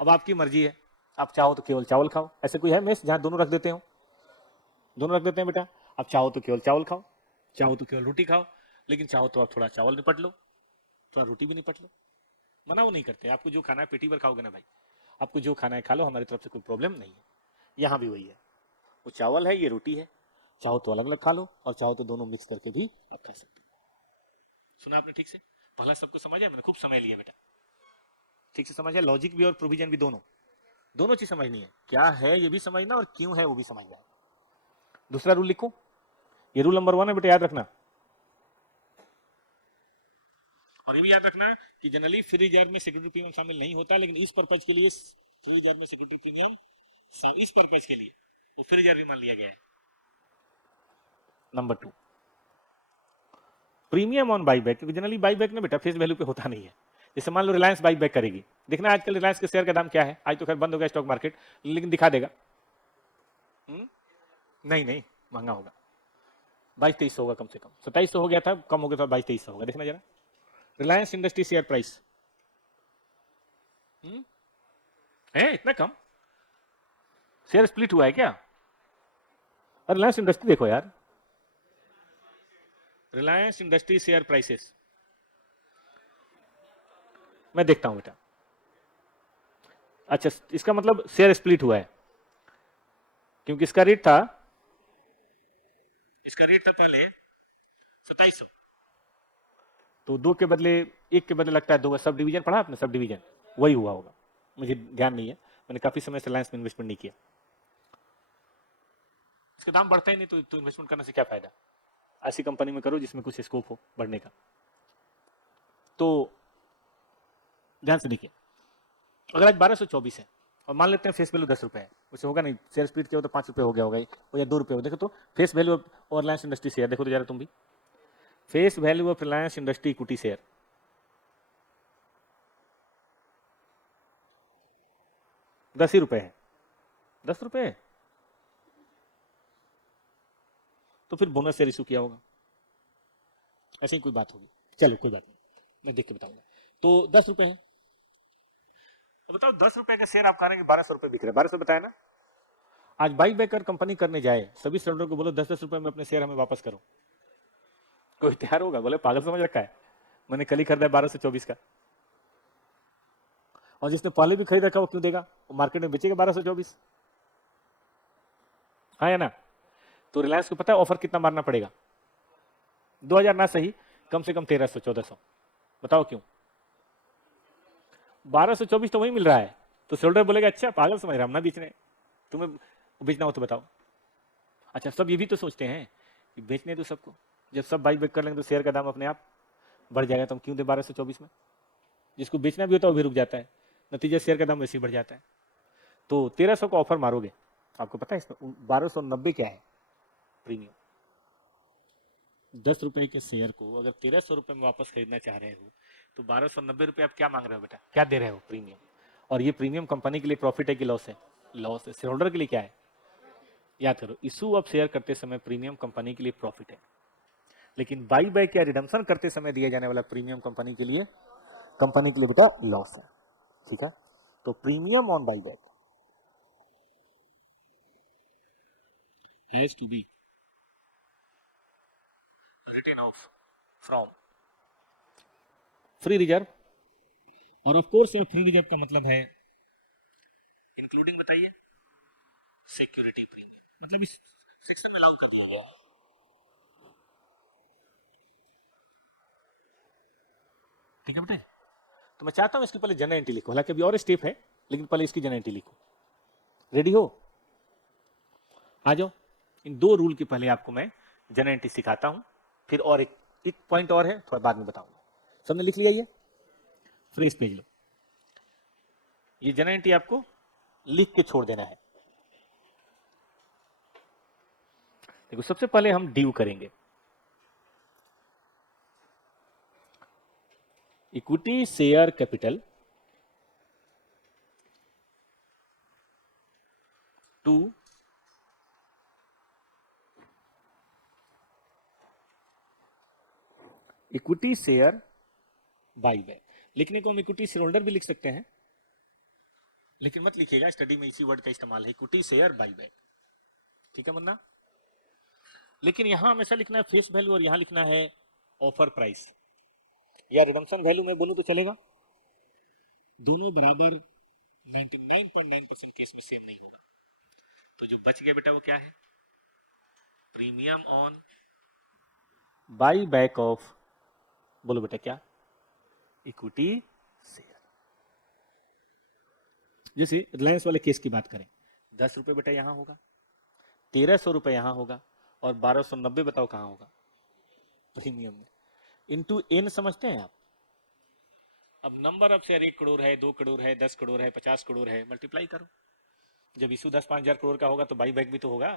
अब आपकी मर्जी है, आप चाहो तो केवल चावल खाओ, ऐसे कोई है मेस जहां दोनों रख देते हो? दोनों रख देते हैं बेटा, आप चाहो तो केवल चावल खाओ, चाहो तो केवल रोटी खाओ, लेकिन चाहो तो आप थोड़ा चावल निपट लो, थोड़ा रोटी भी निपट लो, मना वो नहीं करते। आपको जो खाना है पेटी भर खाओगे ना भाई, आपको जो खाना है खा लो, हमारी तरफ से कोई प्रॉब्लम नहीं है। यहाँ भी वही है, वो चावल है, ये रोटी है, चाहो तो अलग अलग खा लो, और चाहो तो दोनों मिक्स करके भी आप खा सकते हो। सुना आपने ठीक से? पहला सबको समझ है? मैंने खूब समय लिया बेटा, ठीक से समझ है, लॉजिक भी और प्रोविजन भी, दोनों दोनों चीज समझनी है, क्या है ये भी समझना और क्यों है वो भी समझना है। दूसरा रूल लिखो, ये रूल नंबर 1 है बेटा, याद रखना। और ये भी याद रखना कि जनरली फ्री रिजर्व में सिक्योरिटी प्रीमियम शामिल नहीं होता, लेकिन इस पर्पज के लिए फ्री रिजर्व में सिक्योरिटी प्रीमियम, इस पर्पज के लिए वो फ्री रिजर्व भी मान लिया गया है। नंबर 2, प्रीमियम ऑन बाईबैक, क्योंकि जनरली बाईबैक ना बेटा फेस वैल्यू पे होता नहीं है। जैसे मान लो रिलायंस बाईबैक करेगी, देखना आजकल रिलायंस के शेयर का दाम क्या है, आज तो खैर बंद हो गया स्टॉक मार्केट, लेकिन दिखा देगा। नहीं नहीं, महंगा होगा, 2200-2300 होगा कम से कम, 2700 हो गया था, कम हो गया था, 2200-2300 होगा। देखना जरा रिलायंस इंडस्ट्री शेयर प्राइस है इतना कम, शेयर स्प्लिट हुआ है क्या? रिलायंस इंडस्ट्री देखो यार, रिलायंस इंडस्ट्री शेयर प्राइसेस, मैं देखता हूं बेटा। अच्छा, इसका मतलब शेयर स्प्लिट हुआ है, क्योंकि इसका रेट था पहले 2700, तो 2 के बदले 1 के बदले लगता है 2, सब डिवीजन पढ़ा आपने? सब डिवीजन वही हुआ होगा, मुझे ध्यान नहीं है, मैंने काफी समय से रिलायंस में इन्वेस्टमेंट नहीं किया। इसके दाम बढ़ते ही नहीं तो इन्वेस्टमेंट करने से क्या फायदा? ऐसी कंपनी में करो जिसमें कुछ स्कोप हो बढ़ने का। तो ध्यान से देखिए, अगर आज 1224 है और मान लेते हैं फेस वैल्यू 10 रुपए है, उसे होगा नहीं, शेयर स्प्लिट किया हो तो 5 रुपए हो गया होगा, या 2 रुपए हो। देखो तो फेस वैल्यू और रिलायंस इंडस्ट्री शेयर देखो तो जरा तुम भी, face value of Reliance industry equity share 10 ही रुपए है, 10 रुपए है, तो फिर बोनस शेयर इशू किया होगा, ऐसी ही कोई बात होगी। चलो कोई बात नहीं, मैं देख के बताऊंगा। तो 10 रुपए है, तो बताओ 10 रुपए का शेयर आप करेंगे, 1200 रुपए बिक रहे, 1200 बताया ना। आज बाई बैकर कंपनी करने जाए, सभी शेयरहोल्डर को बोलो 10-10 रुपए में अपने शेयर हमें वापस करो, कोई तैयार होगा? बोले पागल समझ रखा है, मैंने कल ही खरीदा 1224 का, और जिसने पहले भी खरीद रखा वो क्यों देगा, वो मार्केट में बेचेगा 1224, हाँ या ना। तो रिलायंस को पता है ऑफर कितना मारना पड़ेगा, 2000 ना सही, कम से कम 1300 1400, बताओ क्यों, 1224 तो वही मिल रहा है। तो शेयर होल्डर बोलेगा अच्छा पागल समझ रहा, हम ना बेचने, तुम्हें बेचना हो तो बताओ। अच्छा, सब ये भी तो सोचते हैं कि बेचने तो सबको, जब सब बाई बैक कर लेंगे तो शेयर का दाम अपने आप बढ़ जाएगा, तो हम क्यों दे 1224 में। जिसको बेचना भी होता है वो भी रुक जाता है, नतीजा शेयर का दाम वैसे ही बढ़ जाता है। तो 1300 का ऑफर मारोगे, आपको पता है इसमें 1290 क्या है प्रीमियम। 10 रुपए के शेयर को अगर 1300 रुपए में वापस खरीदना चाह रहे हो तो 1290 रुपए आप क्या मांग रहे हो बेटा, क्या दे रहे हो प्रीमियम। और ये प्रीमियम कंपनी के लिए प्रॉफिट है कि लॉस है, लॉस है। शेयर होल्डर के लिए क्या है, याद करो, इशू ऑफ शेयर करते समय प्रीमियम कंपनी के लिए प्रॉफिट है, लेकिन बाई बैक या रिडम्पशन करते समय दिया जाने वाला प्रीमियम कंपनी के लिए बेटा लॉस है, ठीक है। तो premium on buy back has to be written off from free reserve, और ऑफ कोर्स फ्री रिजर्व का मतलब है इंक्लूडिंग, बताइए, सिक्योरिटी प्रीमियम, मतलब इस सेक्शन में लागू कर दिया गया है। ठीक है बेटे, तो मैं चाहता हूं इसकी पहले जनरल एंट्री लिखो, हालांकि अभी और स्टेप है, लेकिन पहले इसकी जनरल एंट्री लिखो। रेडी हो, आ जाओ। इन दो रूल के पहले आपको मैं जनरल एंट्री सिखाता हूं, फिर और एक पॉइंट और है, थोड़ा बाद में बताऊंगा। सबने लिख लिया, ये फ्रेश पेज लो, ये जनरल एंट्री आपको लिख के छोड़ देना है। देखो, सबसे पहले हम ड्यू करेंगे, equity share capital to equity share buy back. लिखने को हम इक्विटी शेयर होल्डर भी लिख सकते हैं, लेकिन मत लिखिएगा, स्टडी में इसी वर्ड का इस्तेमाल है, इक्विटी शेयर बाई बैक, ठीक है मुन्ना। लेकिन यहां हमेशा लिखना है फेस वैल्यू, और यहां लिखना है ऑफर प्राइस, या रिडम्पशन वैल्यू में बोलूं तो चलेगा, दोनों बराबर 99.9% केस में सेम नहीं होगा। तो जो बच गया बेटा वो क्या है, premium on buy back of, बोलो बेटा क्या, इक्विटी शेयर। जैसे रिलायंस वाले केस की बात करें, 10 रुपए बेटा यहां होगा, 1300 रुपए यहां होगा, और 1290 बताओ कहां होगा, प्रीमियम में। इनटू एन समझते हैं आप, अब नंबर ऑफ शेयर 1 करोड़ है, 2 करोड़ है, 10 करोड़ है, 50 करोड़ है, मल्टीप्लाई करो। जब इशू 10-5 हजार करोड़ का होगा तो बाई बैक भी तो होगा।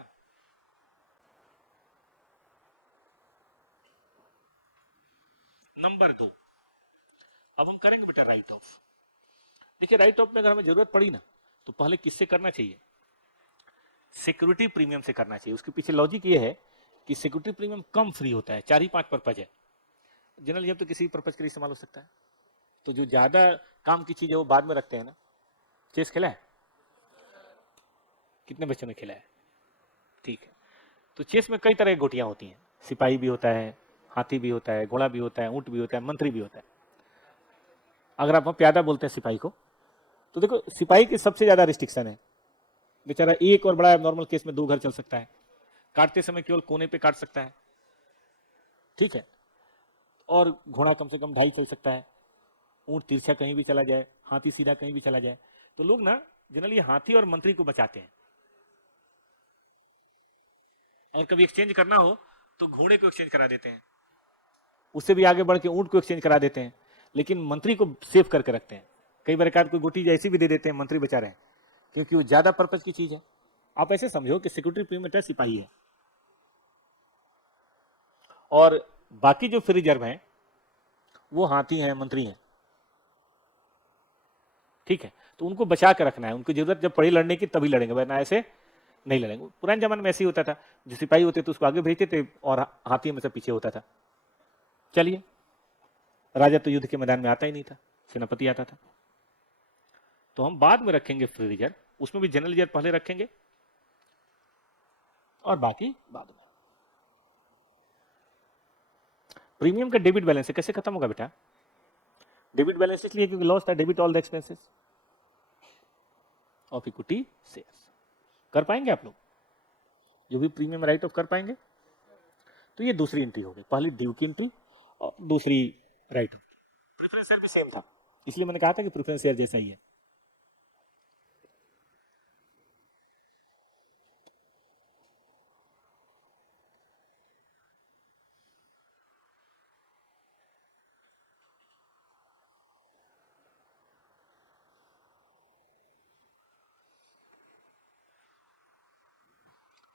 नंबर 2, अब हम करेंगे बेटा राइट ऑफ। देखिए, राइट ऑफ में अगर हमें जरूरत पड़ी ना, तो पहले किससे करना चाहिए, सिक्योरिटी प्रीमियम से करना चाहिए। उसके पीछे लॉजिक ये है कि सिक्योरिटी प्रीमियम कम फ्री होता है, 4 ही 5 पर्पज है, जनरल जब तो किसी पर्पज के लिए इस्तेमाल हो सकता है। तो जो ज्यादा काम की चीज है वो बाद में रखते हैं ना। चेस खेला है, कितने बच्चों ने खेला है, ठीक है। तो चेस में कई तरह की गोटियां होती हैं, सिपाही भी होता है, हाथी भी होता है, घोड़ा भी होता है, ऊंट भी होता है, मंत्री भी होता है। अगर आप प्यादा बोलते हैं सिपाही को, तो देखो सिपाही की सबसे ज्यादा रिस्ट्रिक्शन है, बेचारा एक और बड़ा नॉर्मल केस में 2 घर चल सकता है, काटते समय केवल कोने पे काट सकता है, ठीक है। और घोड़ा कम से कम 2.5 चल सकता है, ऊंट तिरछा कहीं भी चला जाए, हाथी सीधा कहीं भी चला जाए। तो लोग ना जनरली हाथी और मंत्री को बचाते हैं, और कभी एक्सचेंज करना हो तो घोड़े को एक्सचेंज करा देते हैं, उससे भी आगे बढ़ के ऊंट को एक्सचेंज करा देते हैं, लेकिन मंत्री को सेव करके रखते हैं। कई बार एकाध कोई गोटी ऐसी भी दे देते हैं, मंत्री बचा रहे हैं, क्योंकि वो ज्यादा पर्पज की चीज है। आप ऐसे समझो कि सिक्योरिटी प्रीमियम सिपाही है, और बाकी जो फ्री रिजर्व हैं वो हाथी हैं, मंत्री हैं, ठीक है। तो उनको बचा के रखना है, उनको जरूरत जब पड़ी लड़ने की तभी लड़ेंगे, वरना ऐसे नहीं लड़ेंगे। पुराने जमाने में ऐसे ही होता था, जो सिपाही होते थे उसको आगे भेजते थे और हाथी में से पीछे होता था। चलिए, राजा तो युद्ध के मैदान में आता ही नहीं था, सेनापति आता था। तो हम बाद में रखेंगे फ्री रिजर्व, उसमें भी जनरल रिजर्व पहले रखेंगे और बाकी बाद में। प्रीमियम का डेबिट बैलेंस है, कैसे खत्म होगा बेटा? डेबिट बैलेंस इसलिए क्योंकि लॉस था, debit all the expenses of equity shares. कर पाएंगे आप लोग जो भी प्रीमियम राइट ऑफ कर पाएंगे? तो ये दूसरी एंट्री हो गई, पहली ड्यू की एंट्री और दूसरी राइट ऑफ। प्रेफरेंस शेयर भी सेम था, इसलिए मैंने कहा था कि प्रेफरेंस शेयर जैसा ही है।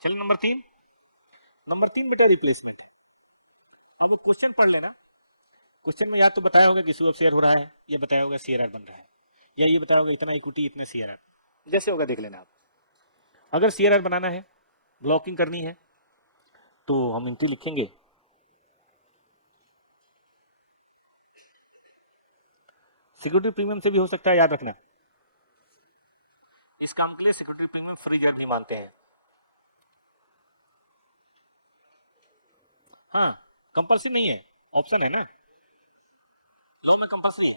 चलिए नंबर तीन बेटा रिप्लेसमेंट है। अब क्वेश्चन पढ़ लेना, क्वेश्चन में या तो बताया होगा कि इशू ऑफ शेयर हो रहा है, या बताया होगा सीआरआर बन रहा है, या ये बताया होगा इतना इक्विटी इतने सीआरआर, जैसे होगा देख लेना आप। अगर सीआरआर बनाना है, ब्लॉकिंग करनी है, तो हम एंट्री लिखेंगे सिक्योरिटी प्रीमियम से भी हो सकता है, याद रखना। इस काम के लिए सिक्योरिटी प्रीमियम फ्री रिजर्व भी मानते हैं। हाँ, कंपल्सरी नहीं है, ऑप्शन है ना, लॉ में कंपल्सरी है,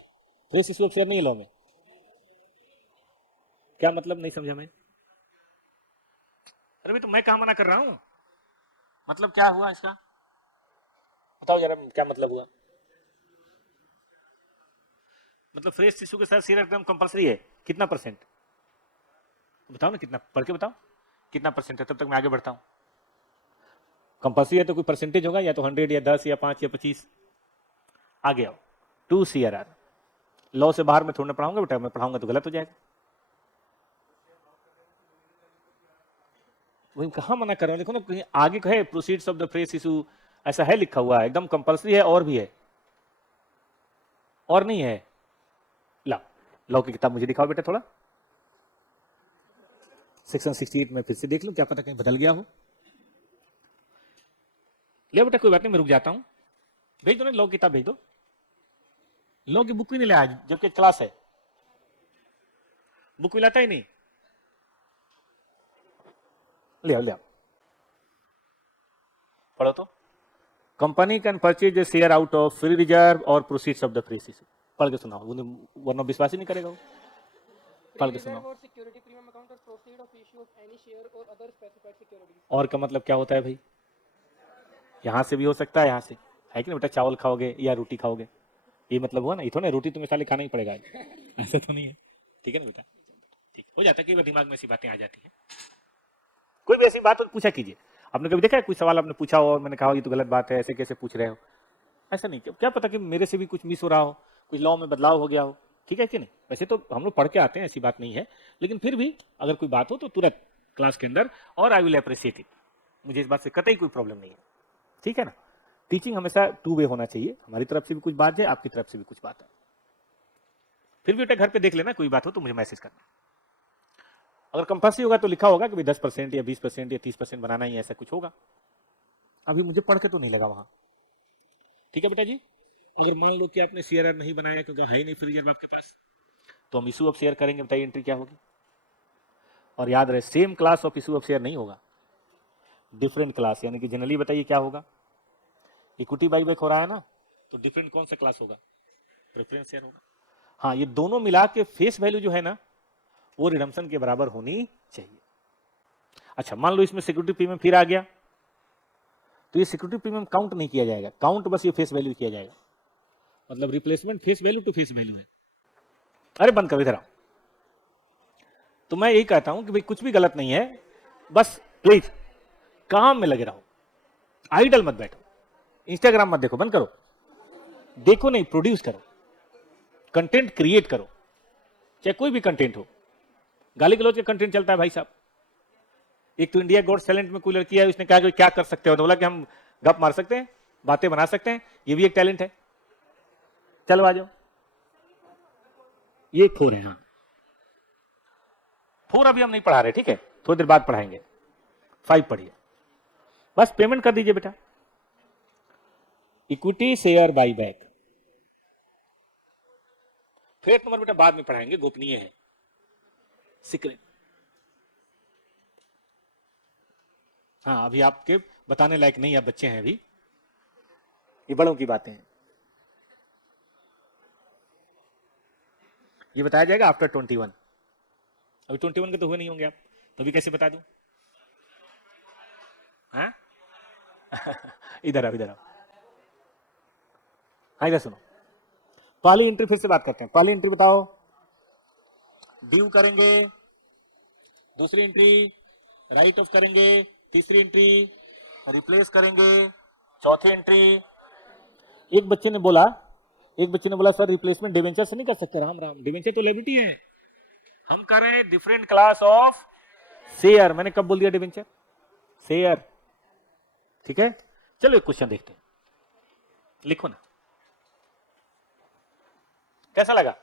फ्रेश इशू ऑफ शेयर नहीं है लॉ में। क्या मतलब, नहीं समझा मैं? अरे तो मैं कहां मना कर रहा हूं, मतलब क्या हुआ इसका, बताओ जरा क्या मतलब हुआ? मतलब फ्रेश इशू के साथ शेयर एकदम कंपल्सरी है, कितना परसेंट बताओ ना, कितना पढ़ के बताओ कितना परसेंट है, तब तक मैं आगे बढ़ता हूं। कंपल्सरी है तो कोई परसेंटेज होगा, या तो 100 या 10 या 5 या 25। आगे आओ, 2 CRR। लॉ से बाहर मैं थोड़ा पढ़ाऊंगा बेटा, मैं पढ़ाऊंगा तो गलत हो जाएगा। वही कहां मना कर रहा हूं, देखो ना कहीं आगे कहे proceeds of the fresh issue, ऐसा है लिखा हुआ है, एकदम कंपल्सरी है, और भी है, और नहीं है। ला, लॉ की किताब मुझे दिखाओ बेटा थोड़ा, सेक्शन 68 में फिर से देख लूं, क्या पता कहीं बदल गया हो। ले बेटा कोई बात नहीं, मैं रुक जाता हूं, भेज दो ना लॉ की किताब, भेज दो। लॉ की बुक भी नहीं लाया जबकि क्लास है, बुक भी लाता ही नहीं। ले आओ पढ़ो तो। Company can purchase a share out of free reserve or proceeds of the free issue. पढ़ के सुनाओ, वरना विश्वास ही नहीं करेगा वो। पढ़ के सुनाओ। और का मतलब क्या होता है भाई? यहां से भी हो सकता है, यहां से है कि नहीं बेटा, चावल खाओगे या रोटी खाओगे, ये मतलब हुआ ना, ये तो ना रोटी तुम्हें साले खाना ही पड़ेगा ऐसा तो नहीं है, ठीक है ना बेटा? ठीक हो जाता है कि दिमाग में ऐसी बातें आ जाती हैं। कोई भी ऐसी बात हो पूछा कीजिए। आपने कभी देखा है कोई सवाल आपने पूछा हो और मैंने कहा ये तो गलत बात है, ऐसे कैसे पूछ रहे हो? ऐसा नहीं, क्या पता कि मेरे से भी कुछ मिस हो रहा हो, कुछ लॉ में बदलाव हो गया हो, ठीक है कि नहीं? वैसे तो हम लोग पढ़ के आते हैं, ऐसी बात नहीं है, लेकिन फिर भी अगर कोई बात हो तो तुरंत क्लास के अंदर, और आई विल अप्रिशिएट इट, मुझे इस बात से कतई कोई प्रॉब्लम नहीं है, ठीक है ना? टीचिंग हमेशा 2 वे होना चाहिए, हमारी तरफ से भी कुछ बात है, आपकी तरफ से भी कुछ बात है। फिर भी बेटा घर पे देख लेना, कोई बात हो तो मुझे मैसेज करना। अगर कंपल्सरी होगा तो लिखा होगा कि 10% या 20% या 30% बनाना ही, ऐसा कुछ होगा। अभी मुझे पढ़ के तो नहीं लगा वहां, ठीक है बेटा जी? अगर मान लो कि आपने सीआरआर नहीं बनाया क्योंकि है नहीं फ्री रिजर्व आपके पास, तो हम इशू ऑफ शेयर करेंगे, बताइए एंट्री क्या होगी? और याद रहे same class of issue of share नहीं होगा, डिफरेंट क्लास, यानी कि जनरली बताइए क्या होगा? इक्विटी बाईबैक हो रहा है ना, तो डिफरेंट कौन सा क्लास होगा? प्रेफरेंस शेयर होगा। हाँ, ये दोनों मिला के फेस वैल्यू जो है ना, वो रिडम्पशन के बराबर होनी चाहिए। अच्छा, मान लो इसमें सिक्योरिटी प्रीमियम फिर आ गया, तो ये सिक्योरिटी प्रीमियम काउंट नहीं किया जाएगा, काउंट बस ये फेस वैल्यू किया जाएगा, मतलब replacement face value to face value है। अरे बंद करो इधर आओ। तो मैं यही कहता हूं कि भाई कुछ भी गलत नहीं है, बस प्लीज काम में लगे रहो, आइडल मत बैठो, इंस्टाग्राम मत देखो, बंद करो, देखो नहीं, प्रोड्यूस करो, कंटेंट क्रिएट करो, चाहे कोई भी कंटेंट हो। गाली गलौज का कंटेंट चलता है भाई साहब। एक तो इंडिया गॉट टैलेंट में कोई लड़की है, उसने कहा कि क्या कर सकते हो, तो बोला कि हम गप मार सकते हैं, बातें बना सकते हैं, ये भी एक टैलेंट है, चलो आ जाओ। ये 4 है, हाँ 4 अभी हम नहीं पढ़ा रहे, ठीक है, थोड़ी देर बाद पढ़ाएंगे। 5 पढ़िए, बस पेमेंट कर दीजिए बेटा। इक्विटी शेयर बाईबैक, फिर नंबर बेटा बाद में पढ़ाएंगे, गोपनीय है, सीक्रेट। हाँ, अभी आपके बताने लायक नहीं, आप बच्चे हैं अभी। ये बड़ों की बातें हैं। ये बताया जाएगा आफ्टर 21। अभी 21 के तो हुए नहीं होंगे आप, तो अभी कैसे बता दूं? हाँ इधर आओ, इधर आओ। हाँ इधर सुनो, पहली एंट्री फिर से बात करते हैं। पहली एंट्री बताओ, ड्यू करेंगे, दूसरी एंट्री राइट ऑफ करेंगे, तीसरी एंट्री रिप्लेस करेंगे, चौथी एंट्री। एक बच्चे ने बोला सर रिप्लेसमेंट डिवेंचर से नहीं कर सकते। राम राम, डिवेंचर तो लायबिलिटी है, हम कर रहे हैं डिफरेंट क्लास ऑफ शेयर। मैंने कब बोल दिया डिवेंचर? शेयर, ठीक है। चलो एक क्वेश्चन देखते हैं, लिखो ना। कैसा लगा,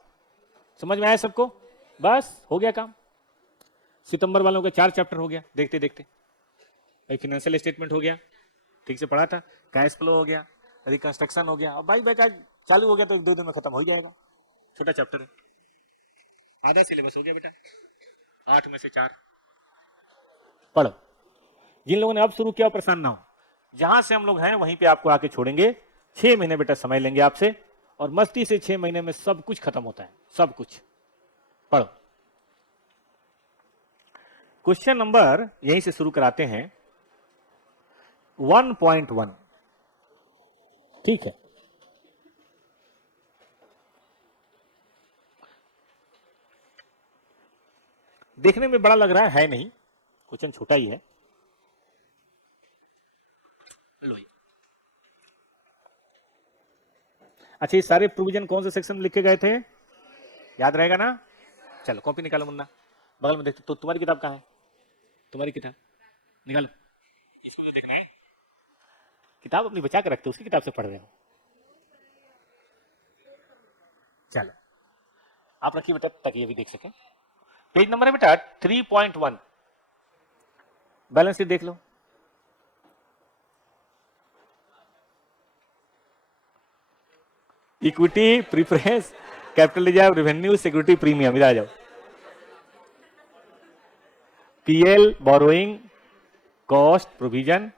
समझ में आया सबको? बस हो गया काम। सितंबर वालों का 4 चैप्टर हो गया देखते देखते। भाई फाइनेंशियल स्टेटमेंट हो गया, ठीक से पढ़ा था, कैश फ्लो हो गया, रिकंस्ट्रक्शन हो गया। अब भाई का चालू हो गया तो 1-2 दिन में खत्म हो जाएगा, छोटा चैप्टर है। आधा सिलेबस हो गया बेटा, 8 में से 4 पढ़ो। जिन लोगों ने अब शुरू किया परेशान ना हो, जहां से हम लोग हैं वहीं पे आपको आके छोड़ेंगे। 6 महीने बेटा समय लेंगे आपसे, और मस्ती से 6 महीने में सब कुछ खत्म होता है, सब कुछ। पढ़ो। क्वेश्चन नंबर यहीं से शुरू कराते हैं, 1.1, ठीक है। देखने में बड़ा लग रहा है नहीं, क्वेश्चन छोटा ही है। लो ये। अच्छा, ये सारे प्रोविजन कौन से सेक्शन में लिखे गए थे, याद रहेगा ना? चलो कॉपी निकालो मुन्ना, बगल में देखते। तो तुम्हारी किताब कहाँ है? तुम्हारी किताब निकालो, इसको तो देखना है। किताब अपनी बचा के रखते हो, उसकी किताब से पढ़ रहे हो। चलो आप रखिए बेटा ताकि ये भी देख सके। पेज नंबर है बेटा 3.1, बैलेंस शीट देख लो। Equity, preference, capital reserve, revenue, security premium. इधर आ जाओ। PL, borrowing, cost, provision.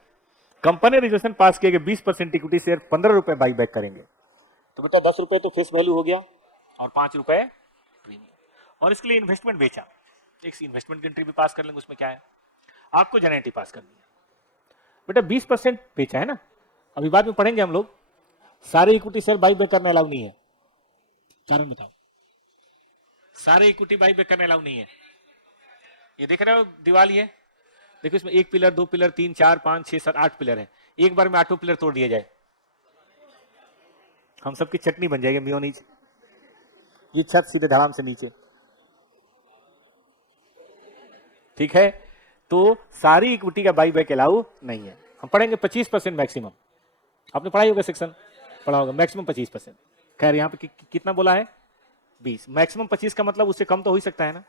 Company resolution pass किए गए 20% इक्विटी शेयर 15 रुपए बाई बैक करेंगे। तो बेटा 10 रुपए तो फेस वैल्यू हो गया, और 5 रुपए प्रीमियम। और इसके लिए इन्वेस्टमेंट बेचा, एक इन्वेस्टमेंट की एंट्री भी पास कर लेंगे। उसमें क्या है, आपको जनरेटिव पास करनी है। बेटा 20% बेचा है ना, अभी बाद में पढ़ेंगे हम लोग। सारे इक्विटी शेयर बाई बैक करना अलाउ नहीं है। कारण बताओ, सारे इक्विटी बाई बैक करना अलाउ नहीं है। ये देख रहे हो दीवार, ये देखो, इसमें 1 पिलर, 2 पिलर, 3, 4, 5, 6, 7, 8 पिलर है। एक बार में 8 पिलर तोड़ दिया जाए, हम सबकी चटनी बन जाएगी मेयोनीज। ये छत सीधे धड़ाम से नीचे, ठीक है। तो सारी इक्विटी का बाई बैक अलाउ नहीं है। हम पढ़ेंगे 25% मैक्सिमम। आपने पढ़ाई होगा, सेक्शन पढ़ा होगा, मैक्सिमम 25%। खैर यहाँ पे कितना बोला है? 20। मैक्सिमम 25 का मतलब उससे कम तो हो ही सकता है ना।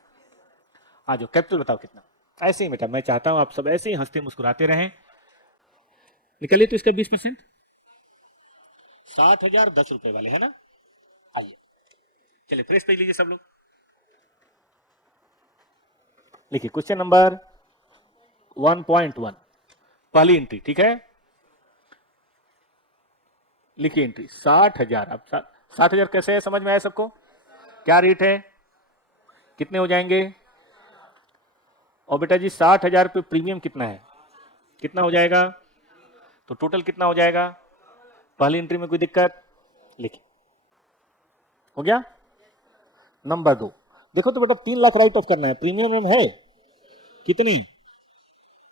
आ जाओ, कैपिटल बताओ कितना। ऐसे ही बेटा मैं चाहता हूं आप सब ऐसे ही हंसते मुस्कुराते रहें। निकलिए तो इसका 20%, 60,000 10 रुपए वाले है ना। आइए चलिए फ्रेश पेज लीजिए सब लोग, लिखिए क्वेश्चन नंबर 1.1, पहली एंट्री, ठीक है। लिखिए एंट्री 60,000। अब 60,000 कैसे है, समझ में आया सबको? क्या रेट है, कितने हो जाएंगे? और बेटा जी 60,000 पे प्रीमियम कितना है, कितना हो जाएगा? तो टोटल कितना हो जाएगा? पहली एंट्री में कोई दिक्कत? लिखिए, हो गया। नंबर 2 देखो तो बेटा 3 लाख राइट ऑफ करना है, प्रीमियम है कितनी?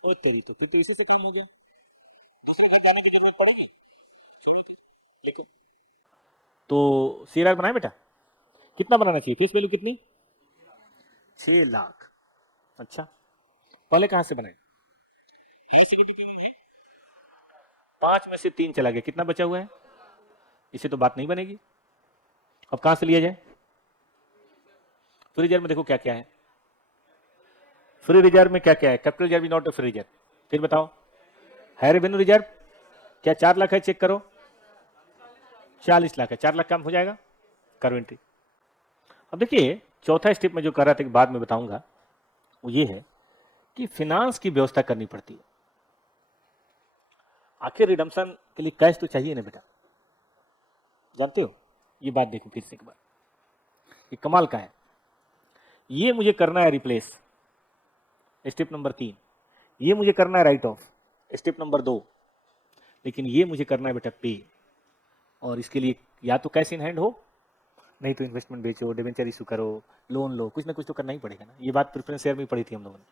ओ तेरी, तो फिर तो इसी से काम हो गया, दूसरी कहीं जाने की जरूरत पड़ेगी। लिखो तो सीआरआर बनाए बेटा, कितना बनाना चाहिए? फेस वैल्यू कितनी? 6 लाख। अच्छा, पहले कहां से बनाए? 5 में से 3 चला गया, कितना बचा हुआ है? इससे तो बात नहीं बनेगी। अब कहां से लिया जाए? फ्री रिजर्व में देखो क्या क्या है। फ्री रिजर्व में क्या क्या है? Capital reserve is not a free reserve. फिर बताओ, है रेवेन्यू रिजर्व क्या 4 लाख है? चेक करो, 40 लाख है। 4 लाख काम हो जाएगा, करो एंट्री। अब देखिए चौथा स्टेप में जो कर रहा था कि बाद में बताऊंगा, वो ये है कि फिनांस की व्यवस्था करनी पड़ती है। आखिर रिडम्पशन के लिए कैश तो चाहिए ना बेटा। जानते हो, ये बात देखो फिर से एक बार, ये कमाल का है। ये मुझे करना है रिप्लेस, स्टेप नंबर 3, ये मुझे करना है राइट ऑफ, स्टेप नंबर 2, लेकिन ये मुझे करना है बेटा पे, और इसके लिए या तो कैश इन हैंड हो, नहीं तो इन्वेस्टमेंट बेचो, डिवेंचर इशू करो, लोन लो, कुछ ना कुछ तो करना ही पड़ेगा ना। ये बात प्रेफरेंस शेयर में पढ़ी थी हम लोगों ने।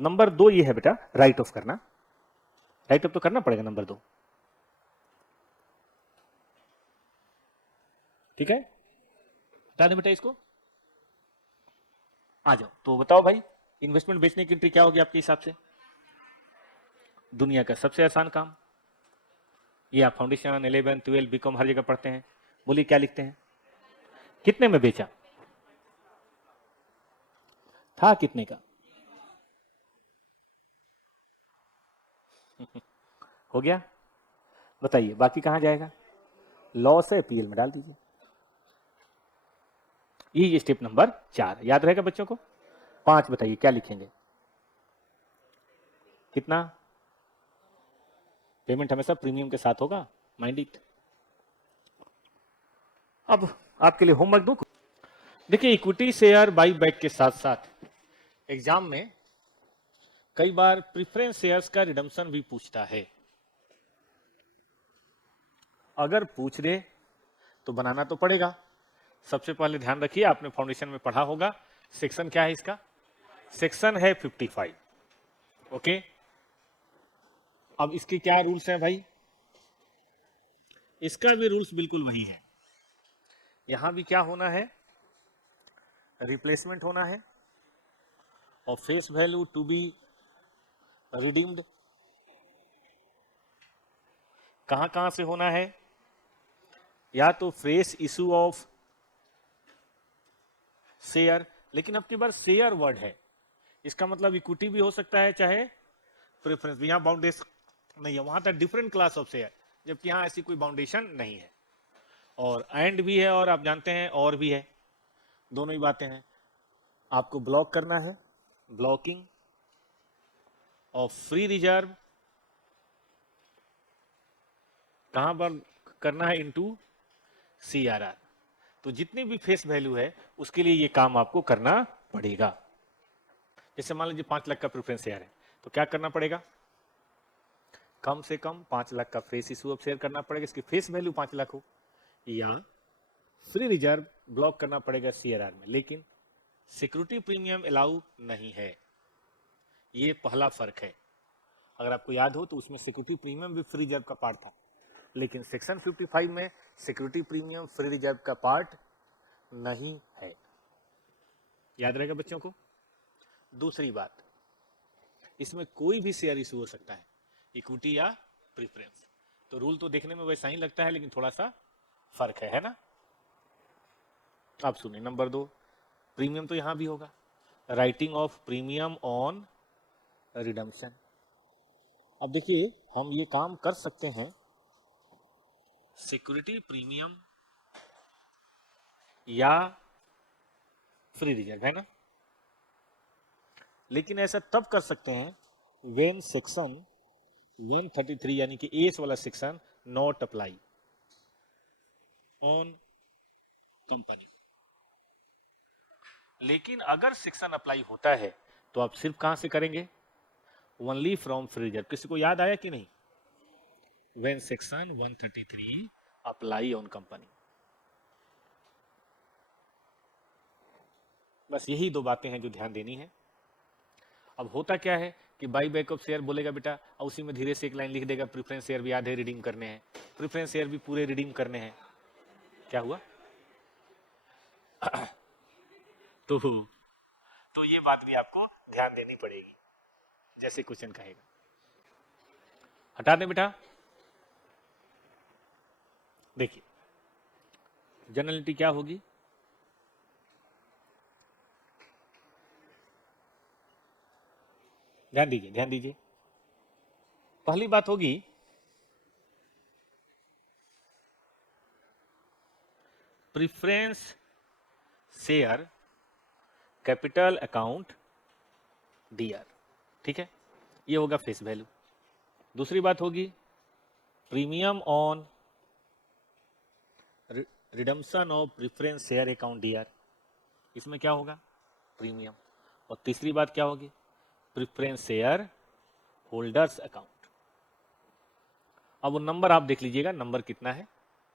नंबर 2 ये है बेटा राइट ऑफ करना, राइट ऑफ तो करना पड़ेगा नंबर 2, ठीक है। बता दें बेटा इसको, आ जाओ। तो बताओ भाई, इन्वेस्टमेंट बेचने की एंट्री क्या होगी आपके हिसाब से? दुनिया का सबसे आसान काम। ये आप फाउंडेशन 11 12 बीकॉम हर जगह पढ़ते हैं। बोलिए क्या लिखते हैं, कितने में बेचा था, कितने का हो गया, बताइए बाकी कहां जाएगा? लॉस है, पीएल में डाल दीजिए। ये स्टेप नंबर 4 याद रहेगा बच्चों को। 5 बताइए क्या लिखेंगे, कितना? पेमेंट हमेशा प्रीमियम के साथ होगा, माइंड इट। अब आपके लिए होमवर्क दो। देखिए इक्विटी शेयर बाई बैक के साथ साथ एग्जाम में कई बार प्रीफरेंस शेयर्स का रिडम्पशन भी पूछता है। अगर पूछ दे तो बनाना तो पड़ेगा। सबसे पहले ध्यान रखिए, आपने फाउंडेशन में पढ़ा होगा, सेक्शन क्या है इसका? सेक्शन है 55। ओके, अब इसके क्या रूल्स हैं भाई? इसका भी रूल्स बिल्कुल वही है। यहां भी क्या होना है? रिप्लेसमेंट होना है और face value to be redeemed. कहां कहां से होना है? या तो फ्रेश इशू ऑफ शेयर, लेकिन अब की बार शेयर वर्ड है, इसका मतलब इक्विटी भी हो सकता है चाहे प्रेफरेंस भी। यहां बाउंडेशन नहीं है, वहां तक डिफरेंट क्लास ऑफ शेयर, जबकि यहां ऐसी कोई बाउंडेशन नहीं है। और एंड भी है और आप जानते हैं और भी है, दोनों ही बातें हैं। आपको ब्लॉक करना है, ब्लॉकिंग ऑफ फ्री रिजर्व कहां पर करना है? Into CRR. तो जितनी भी फेस वैल्यू है उसके लिए ये काम आपको करना पड़ेगा। जैसे मान लीजिए 5 लाख का प्रेफरेंस शेयर है, तो क्या करना पड़ेगा? कम से कम 5 लाख का फेस इशू ऑफ शेयर करना पड़ेगा, इसकी फेस वैल्यू 5 लाख हो, या फ्री रिजर्व ब्लॉक करना पड़ेगा सीआरआर में, लेकिन सिक्योरिटी प्रीमियम अलाउ नहीं है। ये पहला फर्क है। अगर आपको याद हो तो उसमें सिक्योरिटी प्रीमियम भी फ्री रिजर्व का पार्ट था, लेकिन सेक्शन 55 में सिक्योरिटी प्रीमियम फ्री रिजर्व का पार्ट नहीं है। याद रहेगा बच्चों को। दूसरी बात, इसमें कोई भी शेयर इशू हो सकता है, इक्विटी या प्रीफरेंस। तो रूल तो देखने में वैसा ही लगता है, लेकिन थोड़ा सा फर्क है ना। आप सुनिए नंबर 2, प्रीमियम तो यहां भी होगा, writing of premium on redemption. अब देखिए हम ये काम कर सकते हैं सिक्योरिटी प्रीमियम या फ्री रिजर्व, है ना। लेकिन ऐसा तब कर सकते हैं व्हेन सेक्शन 133 यानी कि एस वाला section not apply on company. लेकिन अगर सेक्शन अप्लाई होता है तो आप सिर्फ कहां से करेंगे? Only from free reserve. किसी को याद आया कि नहीं? When section 133 apply on company. बस यही 2 बातें हैं जो ध्यान देनी है। अब होता क्या है कि बाई बैक ऑफ शेयर बोलेगा बेटा, और उसी में धीरे से एक लाइन लिख देगा प्रेफरेंस शेयर भी आधे रिडीम करने हैं, प्रेफरेंस शेयर भी पूरे रिडीम करने हैं। क्या हुआ? तो ये बात भी आपको ध्यान देनी पड़ेगी, जैसे क्वेश्चन कहेगा। हटा दें बेटा। देखिए जनरलिटी क्या होगी? ध्यान दीजिए, ध्यान दीजिए। पहली बात होगी preference share capital account DR, ठीक है, ये होगा फेस वैल्यू। दूसरी बात होगी premium on redemption of preference share account DR, इसमें क्या होगा, प्रीमियम। और तीसरी बात क्या होगी, प्रेफरेंस शेयर होल्डर्स अकाउंट। अब वो नंबर आप देख लीजिएगा, नंबर कितना है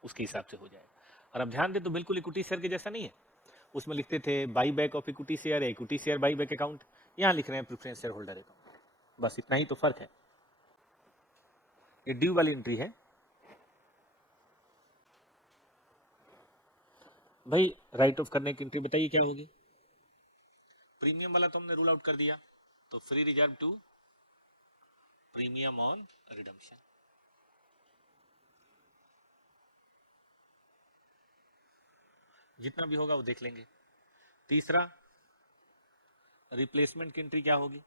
उसके हिसाब से हो जाएगा। और अब ध्यान दे तो बिल्कुल इक्विटी शेयर के जैसा नहीं है, उसमें लिखते थे by back of equity share, equity share buy back account, यहाँ लिख रहे हैं प्रेफरेंस शेयर होल्डर अकाउंट, बस इतना ही तो फर्क है। ये ड्यू वाली एंट्री है भाई। राइट ऑफ करने की एंट्री बताइए क्या होगी, प्रीमियम वाला तो हमने रूल आउट कर दिया, तो free reserve to premium on redemption. जितना भी होगा वो देख लेंगे। तीसरा, रिप्लेसमेंट की एंट्री क्या होगी,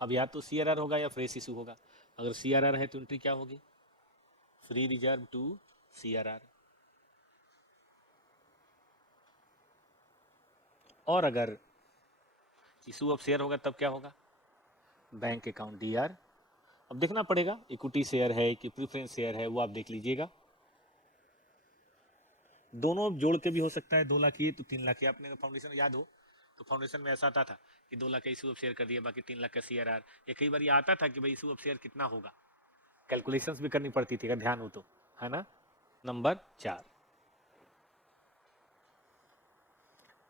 अब या तो सीआरआर होगा या फ्रेश इशू होगा। अगर सीआरआर है तो एंट्री क्या होगी, फ्री रिजर्व टू सीआरआर। और अगर इशू ऑफ शेयर होगा तब क्या होगा, बैंक अकाउंट डीआर। अब देखना पड़ेगा इक्विटी शेयर है कि प्रेफरेंस शेयर है, वो आप देख लीजिएगा। दोनों जोड़ के भी हो सकता है, 2 लाख ये तो 3 लाख ये। आपने फाउंडेशन याद हो तो फाउंडेशन में ऐसा आता था कि 2 लाख का इशू ऑफ शेयर कर दिया, बाकी 3 लाख का सीआरआर। या कई बार ये आता था कि भाई इशू ऑफ शेयर कितना होगा, कैलकुलेशंस भी करनी पड़ती थी, अगर ध्यान हो तो, है ना। नंबर 4,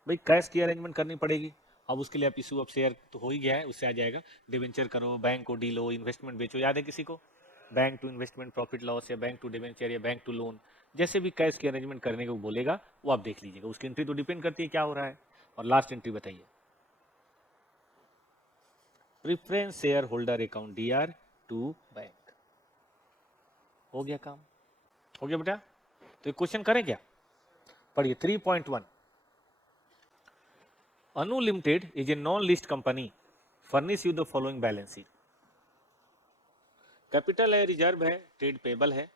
भाई कैश की अरेंजमेंट करनी पड़ेगी। अब उसके लिए आप इशू ऑफ शेयर तो हो ही गया है, उससे आ जाएगा डिवेंचर करो, बैंक को डीलो, इन्वेस्टमेंट बेचो, याद है किसी को, bank to investment profit loss, या बैंक टू डिवेंचर, या बैंक टू लोन, जैसे भी कैश की अरेंजमेंट करने को बोलेगा वो आप देख लीजिएगा। उसकी एंट्री तो डिपेंड करती है क्या हो रहा है। और लास्ट एंट्री बताइए, preference share holder account DR to bank. हो गया काम, हो गया बेटा। तो एक क्वेश्चन करें क्या, पढ़िए 3.1, Anu limited is a non list company, furnish you the following balance sheet. Capital है, रिजर्व है, ट्रेड पेबल है,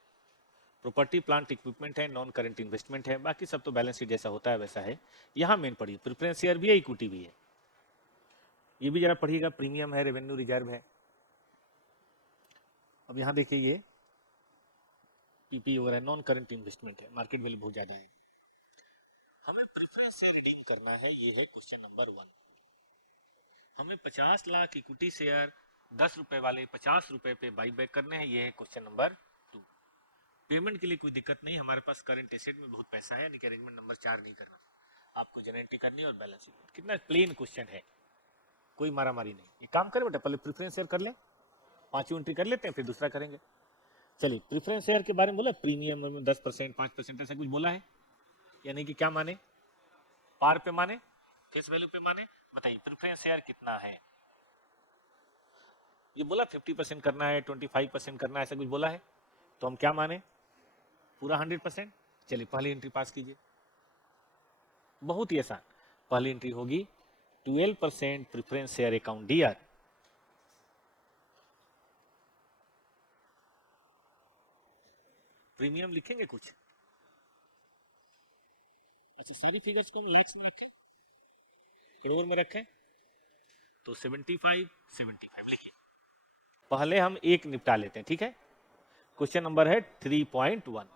प्रॉपर्टी प्लांट इक्विपमेंट है, नॉन करंट इन्वेस्टमेंट है, बाकी सब तो बैलेंस शीट जैसा होता है वैसा है। यहाँ मेन पढ़िए, प्रेफरेंस शेयर भी है, इक्विटी भी है, ये भी जरा पढ़िएगा, प्रीमियम है, रेवेन्यू रिजर्व है। अब यहाँ देखिए ये पीपी वगैरह नॉन करंट इन्वेस्टमेंट है, मार्केट वैल्यू बहुत ज्यादा है। हमें प्रेफरेंस शेयर रिडीम करना है, ये है क्वेश्चन नंबर 1। हमें 50 लाख इक्विटी शेयर 10 रुपए वाले 50 रुपए पे बाई बैक करने हैं, ये है क्वेश्चन नंबर 2। पेमेंट के लिए कोई दिक्कत नहीं, हमारे पास करंट एसेट में बहुत पैसा है, यानी कि अरेंजमेंट नंबर 4 नहीं करना, आपको जनरेट करनी है और बैलेंस शीट। कितना प्लेन क्वेश्चन है, कोई मारा मारी नहीं। ये काम करें बेटा, पहले प्रेफरेंस शेयर कर लें, 5 एंट्री कर लेते हैं, फिर दूसरा करेंगे। चलिए, प्रेफरेंस शेयर के बारे में बोला, प्रीमियम में 10%, 5% ऐसा कुछ बोला है, यानी कि क्या माने, पार पे माने, फेस वैल्यू पे माने। बताइए प्रेफरेंस शेयर कितना है, ये बोला 50% करना है, 25% करना है, ऐसा कुछ बोला है, तो हम क्या माने, पूरा 100%। चलिए पहली एंट्री पास कीजिए, बहुत ही आसान। पहली एंट्री होगी 12% preference share account DR, premium लिखेंगे कुछ, अच्छा सारी फिगर्स को हम लैक्स में रखें, करोड़ में रखें, तो 75 लिखिए। पहले हम एक निपटा लेते हैं, ठीक है। क्वेश्चन नंबर है 3.1,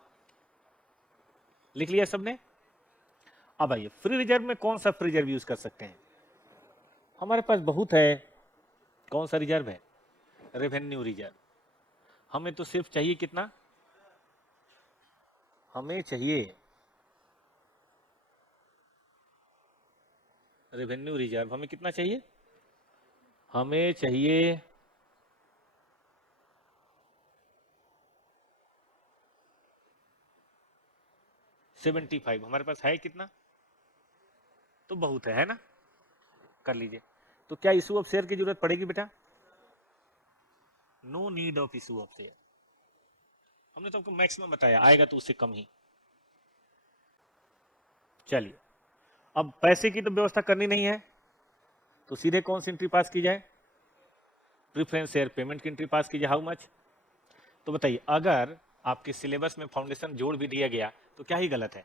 लिख लिया सबने। अब आइए, फ्री रिजर्व में कौन सा फ्री रिजर्व यूज कर सकते हैं, हमारे पास बहुत है। कौन सा रिजर्व है, रेवेन्यू रिजर्व। हमें तो सिर्फ चाहिए कितना, हमें चाहिए रेवेन्यू रिजर्व, हमें कितना चाहिए, हमें चाहिए 75। हमारे पास है कितना, तो बहुत है ना, कर लीजिए। तो क्या इशू ऑफ शेयर की जरूरत पड़ेगी बेटा, no need of issue of share, हमने तो आपको मैक्सिमम बताया, आएगा तो उससे कम ही। चलिए, अब पैसे की तो व्यवस्था करनी नहीं है, तो सीधे कौन सी एंट्री पास की जाए, प्रेफरेंस शेयर पेमेंट की एंट्री पास कीजिए, हाउ मच। तो बताइए, अगर आपके सिलेबस में फाउंडेशन जोड़ भी दिया गया तो क्या ही गलत है,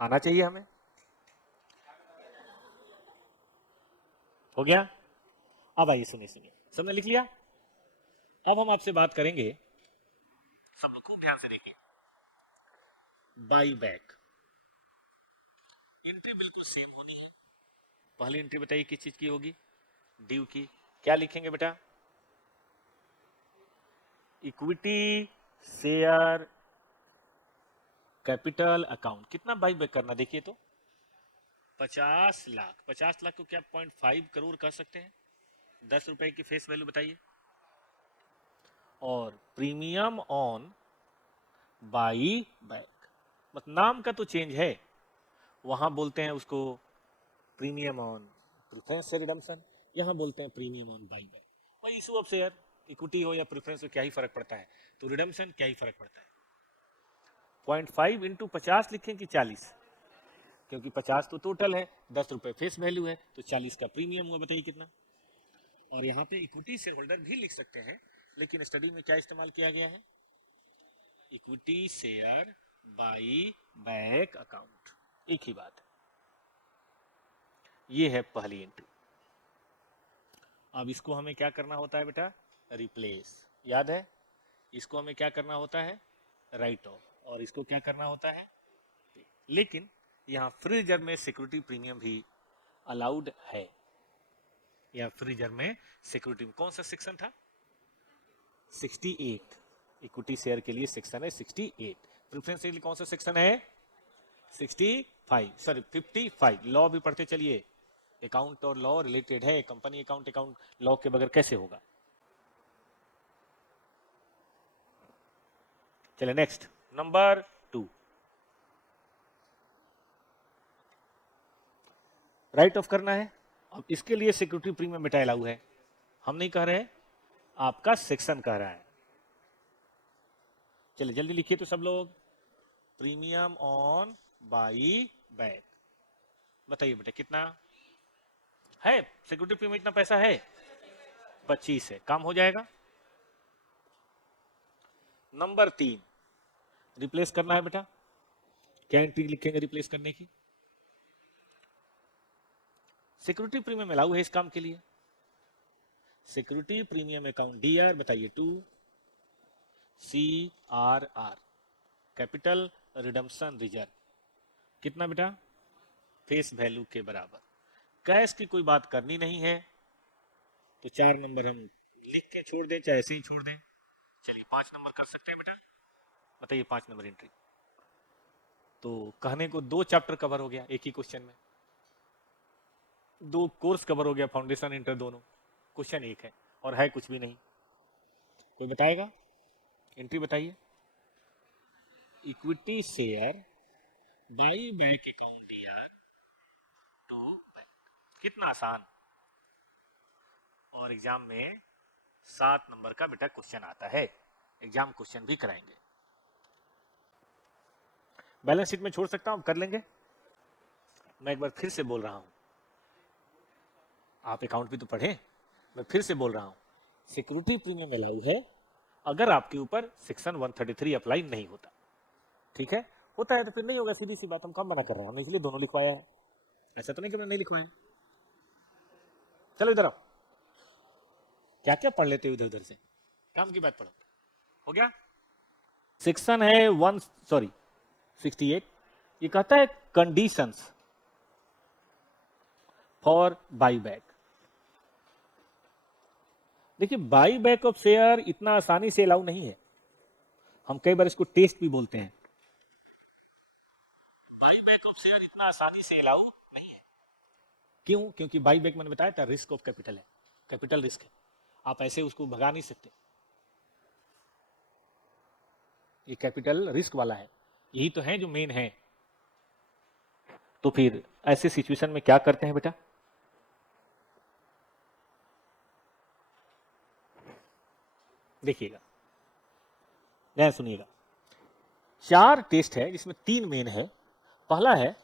आना चाहिए हमें। हो गया। अब आइए सुनिए सुनिए, सबने लिख लिया। अब हम आपसे बात करेंगे, सब लोग खूब ध्यान से देखें। By back. एंट्री बिल्कुल सेम होनी है। पहली एंट्री बताइए किस चीज की होगी? ड्यू की। क्या लिखेंगे बेटा? Equity share capital account. कितना बाई बैक करना देखिए तो 50 लाख। 50 लाख को क्या 0.5 करोड़ कह सकते हैं? 10 रुपए की फेस वैल्यू बताइए। और प्रीमियम ऑन बाई बैक, बस नाम का तो चेंज है। वहां बोलते हैं उसको प्रीमियम ऑन प्रेफरेंस से रिडम्पशन, यहां बोलते हैं प्रीमियम ऑन बाई बैक। भाई इशू ऑफ शेयर, इक्विटी हो या प्रेफरेंस हो, क्या ही फर्क पड़ता है? तो रिडम्पशन क्या ही फर्क पड़ता है? 0.5 इंटू 50 लिखें कि 40? क्योंकि 50 तो टोटल है, 10 रुपए फेस वैल्यू है, तो 40 का प्रीमियम हुआ। बताइए कितना? और यहाँ पे इक्विटी शेयर होल्डर भी लिख सकते हैं, लेकिन स्टडी में क्या इस्तेमाल किया गया है? Equity share buy back account, एक ही बात है। ये है पहली एंट्री। अब इसको हमें क्या करना होता है बेटा? रिप्लेस। याद है? इसको हमें क्या करना होता है? Right of. और इसको क्या करना होता है? लेकिन यहाँ फ्री रिजर्व में सिक्योरिटी प्रीमियम भी अलाउड है। या फ्री रिजर्व में सिक्योरिटी में कौन सा सेक्शन था? 68। इक्विटी शेयर के लिए सेक्शन है 68। प्रेफरेंस के लिए कौन सा सेक्शन है? 65, सॉरी 55। लॉ भी पढ़ते चलिए, अकाउंट और लॉ रिलेटेड है। कंपनी अकाउंट लॉ के बगैर कैसे होगा? चले नेक्स्ट, नंबर 2, राइट ऑफ करना है। अब इसके लिए सिक्योरिटी प्रीमियम बेटा अलाउ है, हम नहीं कह रहे, आपका सेक्शन कह रहा है। चलिए जल्दी लिखिए तो सब लोग, प्रीमियम ऑन बाई बैक। बताइए बेटा कितना है? सिक्योरिटी प्रीमियम इतना पैसा है? 25 है, काम हो जाएगा। नंबर 3, रिप्लेस करना है बेटा। क्या एंट्री लिखेंगे रिप्लेस करने की? सिक्योरिटी प्रीमियम अलाउ है इस काम के लिए। सिक्योरिटी प्रीमियम अकाउंट डीआर बताइए 2 CRR, कैपिटल रिडम्पशन रिजर्व। कितना बेटा? फेस वैल्यू के बराबर। कैश की कोई बात करनी नहीं है, तो 4 नंबर हम लिख के छोड़ दें, चाहे ऐसे ही छोड़ दें। चलिए 5 नंबर कर सकते हैं बेटा। बताइए 5 नंबर एंट्री। तो कहने को 2 चैप्टर कवर हो गया एक ही क्वेश्चन में, 2 कोर्स कवर हो गया, फाउंडेशन इंटर दोनों। क्वेश्चन एक है और है कुछ भी नहीं। कोई बताएगा? एंट्री बताइए। Equity share buy back account DR to bank. कितना आसान। और एग्जाम में 7 नंबर का बेटा क्वेश्चन आता है, एग्जाम क्वेश्चन भी कराएंगे। बैलेंस शीट में छोड़ सकता हूं, कर लेंगे। मैं एक बार फिर से बोल रहा हूं, आप अकाउंट भी तो पढ़े। मैं फिर से बोल रहा हूं, सिक्योरिटी प्रीमियम अलाउ है अगर आपके ऊपर सेक्शन 133 अप्लाई नहीं होता। ठीक है, होता है तो फिर नहीं होगा, सीधी सी बात। हम कम मना कर रहे हैं, हमने इसलिए दोनों लिखवाया है, ऐसा तो नहीं कि हमने नहीं लिखवाया। चलो इधर आओ, क्या क्या पढ़ लेते हो इधर उधर से, काम की बात पढ़ो। हो गया? सेक्शन है 68, ये कहता है कंडीशंस फॉर बाई बैक। देखिए बाई बैक ऑफ शेयर इतना आसानी से अलाउ नहीं है, हम कई बार इसको टेस्ट भी बोलते हैं। बाई बैक ऑफ शेयर इतना आसानी से अलाउ नहीं है। क्यों? क्योंकि बाई बैक मैंने बताया था रिस्क ऑफ कैपिटल है, कैपिटल रिस्क है, आप ऐसे उसको भगा नहीं सकते। ये कैपिटल रिस्क वाला है, यही तो है जो मेन है। तो फिर ऐसे सिचुएशन में क्या करते हैं बेटा? देखिएगा, ध्यान सुनिएगा। 4 टेस्ट है जिसमें 3 मेन है। पहला है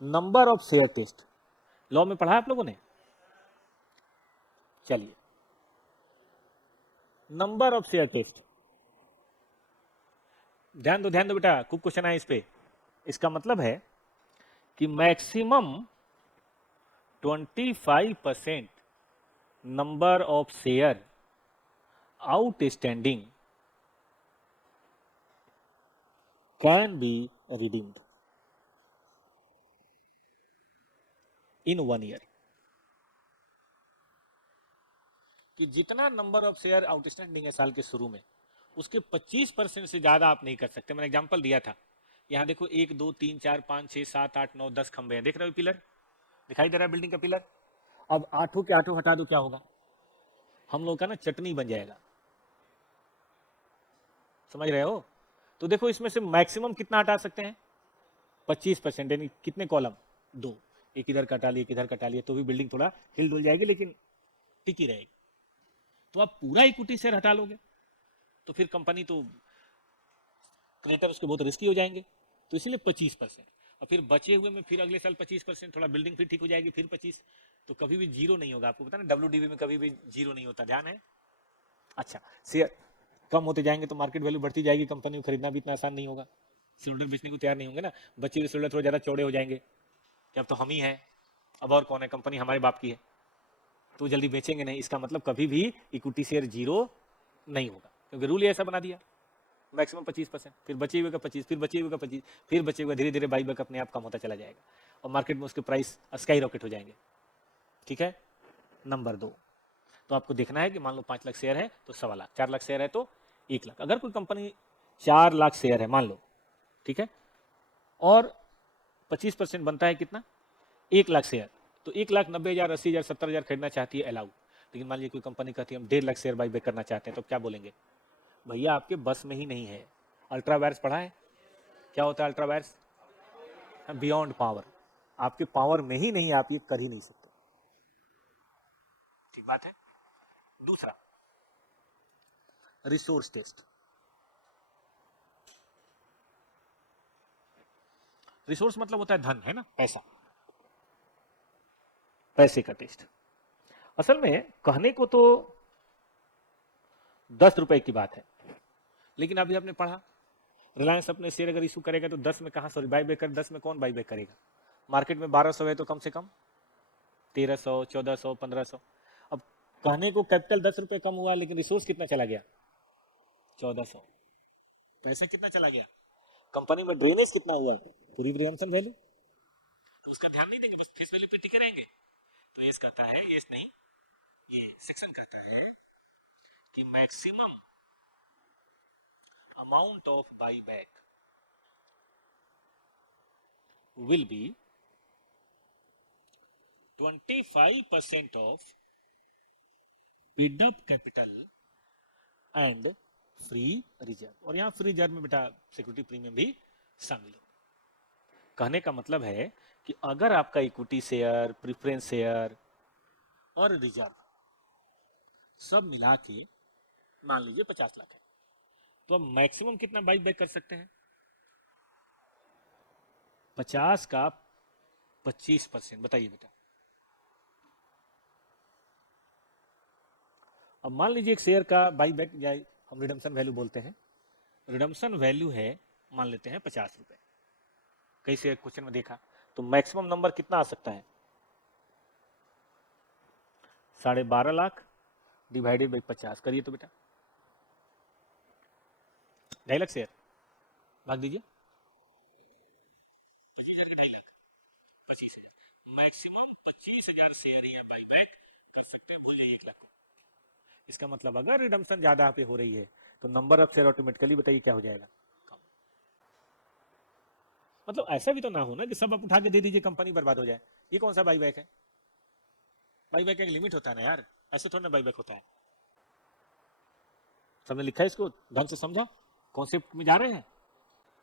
number of share test, law में पढ़ा है आप लोगों ने। चलिए, नंबर ऑफ शेयर टेस्ट, ध्यान दो बेटा, खूब क्वेश्चन है इस पे। इसका मतलब है कि maximum 25% number of share outstanding can be redeemed in 1 year. कि जितना नंबर ऑफ शेयर आउटस्टैंडिंग है साल के शुरू में, उसके 25% से ज्यादा आप नहीं कर सकते. मैंने एग्जांपल दिया था. यहाँ देखो 1 2 3 4 5 6 7 8 9 10 खंबे हैं. देख रहे हो पिलर दिखाई दे रहा है बिल्डिंग का पिलर. अब 8 के 8 हटा दो, क्या होगा? हम लोग का ना चटनी बन जाएगा. समझ रहे हो? तो देखो इसमें से मैक्सिमम कितना हटा सकते हैं? 25%. यानी कितने कॉलम? 2. एक इधर कटा लिए, एक इधर कटा लिए, तो भी बिल्डिंग थोड़ा हिल डुल जाएगी लेकिन टिकी रहेगी. तो आप पूरा इक्विटी शेयर हटा लोगे तो फिर कंपनी तो क्रेडिटर उसके बहुत रिस्की हो जाएंगे. तो इसीलिए 25%. और फिर बचे हुए में फिर अगले साल 25%, थोड़ा बिल्डिंग फिर ठीक हो जाएगी, फिर 25. तो कभी भी जीरो नहीं होगा. आपको पता ना WDV में कभी भी जीरो नहीं होता, ध्यान है. अच्छा, शेयर कम होते जाएंगे तो मार्केट वैल्यू बढ़ती जाएगी. कंपनी को खरीदना भी इतना आसान नहीं होगा. शेयरहोल्डर बेचने को तैयार नहीं होंगे ना. बचे हुए शेयरहोल्डर थोड़ा ज्यादा चौड़े हो जाएंगे कि अब तो हम ही हैं, अब और कौन है, कंपनी हमारे बाप की है, तो जल्दी बेचेंगे नहीं. इसका मतलब कभी भी इक्विटी शेयर जीरो नहीं होगा, क्योंकि रूल ऐसा बना दिया. मैक्सिमम 25%, फिर बचे हुए का 25, फिर बचे हुए का 25, फिर बचे हुए धीरे धीरे बाई बैक अपने आप कम होता चला जाएगा और मार्केट में उसके प्राइस स्काई रॉकेट हो जाएंगे. ठीक है. नंबर 2, तो आपको देखना है कि मान लो 5 लाख शेयर है तो 1.25 लाख, 4 लाख शेयर है तो 1 लाख. अगर कोई कंपनी 4 लाख शेयर है मान लो, ठीक है, और 25% बनता है कितना? 1 लाख शेयर. तो 1,90,000, 80,000, 70,000 खरीदना चाहती है अलाउ. लेकिन मान लीजिए कोई कंपनी कहती है हम 1.5 लाख शेयर बाई बैक करना चाहते हैं, तो क्या बोलेंगे? भैया आपके बस में ही नहीं है. अल्ट्रा वायर्स पढ़ा है? क्या होता है अल्ट्रा वायर्स? Beyond power. आपके पावर में ही नहीं, आप ये कर ही नहीं सकते. ठीक बात है. दूसरा, रिसोर्स टेस्ट. रिसोर्स मतलब होता है धन, है ना, पैसा, पैसे का टेस्ट. असल में कहने को तो 10 रुपए की बात है, लेकिन अभी आपने पढ़ा रिलायंस अपने शेयर अगर इशू करेगा तो 10 में कहां, सॉरी बाई बैक कर, 10 में कौन बाई बैक करेगा? मार्केट में 1200 है तो कम से कम 1300, 1400, 1500. अब कहने को कैपिटल 10 रुपए कम हुआ, लेकिन रिसोर्स कितना चला गया? 1400. पैसे कितना चला गया? कंपनी में ड्रेनेज कितना हुआ? पूरी रिडम्पशन वैल्यू. तो उसका ध्यान नहीं देंगे, बस फेस वैल्यू पे टिके रहेंगे. तो ये कहता है, ये नहीं, ये सेक्शन कहता है कि maximum amount of buy back will be 25% of paid up capital and free reserve. और यहाँ फ्री रिजर्व में बेटा सिक्योरिटी प्रीमियम भी शामिल हो. कहने का मतलब है कि अगर आपका इक्विटी शेयर, प्रेफरेंस शेयर और रिजर्व सब मिला के मान लीजिए 50 लाख है, तो अब मैक्सिमम कितना बाई बैक कर सकते हैं? 50 का 25%. बताइए बेटा. अब मान लीजिए एक शेयर का बाई बैक, या हम रिडम्पशन वैल्यू बोलते हैं, रिडम्पशन वैल्यू है मान लेते हैं 50 रुपए. कई शेयर क्वेश्चन में देखा, तो मैक्सिमम नंबर कितना आ सकता है? 12.5 लाख डिवाइडेड बाई 50. करिए तो बेटा, 2.5 लाख शेयर भाग दीजिए 25,000. Maximum 25,000 share he by back कर सकते हैं. भूल जाइए 1 लाख. इसका मतलब अगर रिडम्पशन ज्यादा पे हो रही है तो नंबर ऑफ शेयर ऑटोमेटिकली बताइए क्या हो जाएगा? कम. मतलब ऐसा भी तो ना हो ना कि सब आप उठा के दे दीजिए, कंपनी बर्बाद हो जाए. ये कौन सा बाई बैक है? बाई बैक का एक लिमिट होता है ना यार, ऐसे थोड़ा ना बाई बैक होता है. सबने लिखा है इसको, ढंग से समझा, कॉन्सेप्ट में जा रहे हैं.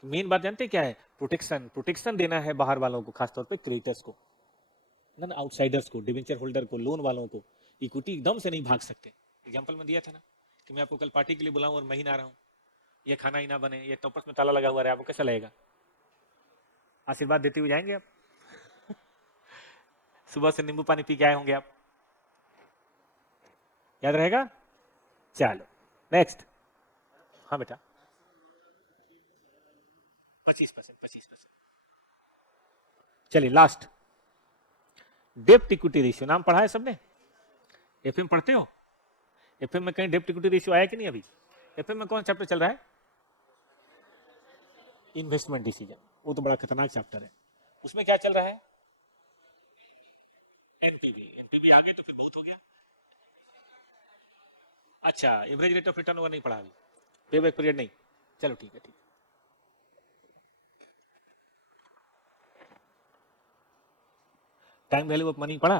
मेन बात जानते हैं क्या है? प्रोटेक्शन. प्रोटेक्शन देना है बाहर वालों को, खासतौर पे क्रिएटर्स को, ना आउटसाइडर्स को, डिवेंचर होल्डर को, लोन वालों को. इक्विटी एकदम से नहीं भाग सकते. एग्जांपल में दिया था ना कि मैं आपको कल पार्टी के लिए बुलाऊं और मैं ही ना रहा हूं, ये खाना ही ना बने, ये टॉपर्स में ताला लगा हुआ है, आपको कैसा लगेगा? आशीर्वाद देते हुए जाएंगे आप. सुबह से नींबू पानी पी के आए होंगे आप, याद रहेगा? चलो नेक्स्ट. हाँ बेटा, 25%. 25%. चलिए लास्ट, डेप्ट इक्विटी रेशियो. नाम पढ़ा है सबने? एफएम पढ़ते हो? एफएम में कहीं डेप्ट इक्विटी रेशियो आया कि नहीं? अभी एफएम में कौन चैप्टर चल रहा है? Investment decision. वो तो बड़ा खतरनाक चैप्टर है। उसमें क्या चल रहा है? एनपीवी। एनपीवी आ गए तो फिर बहुत हो गया। अच्छा, एवरेज रेट ऑफ रिटर्न होगा नहीं पढ़ा अभी, पे बैक पीरियड नहीं। चलो ठीक है, ठीक है। टाइम वैल्यू ऑफ मनी पढ़ा,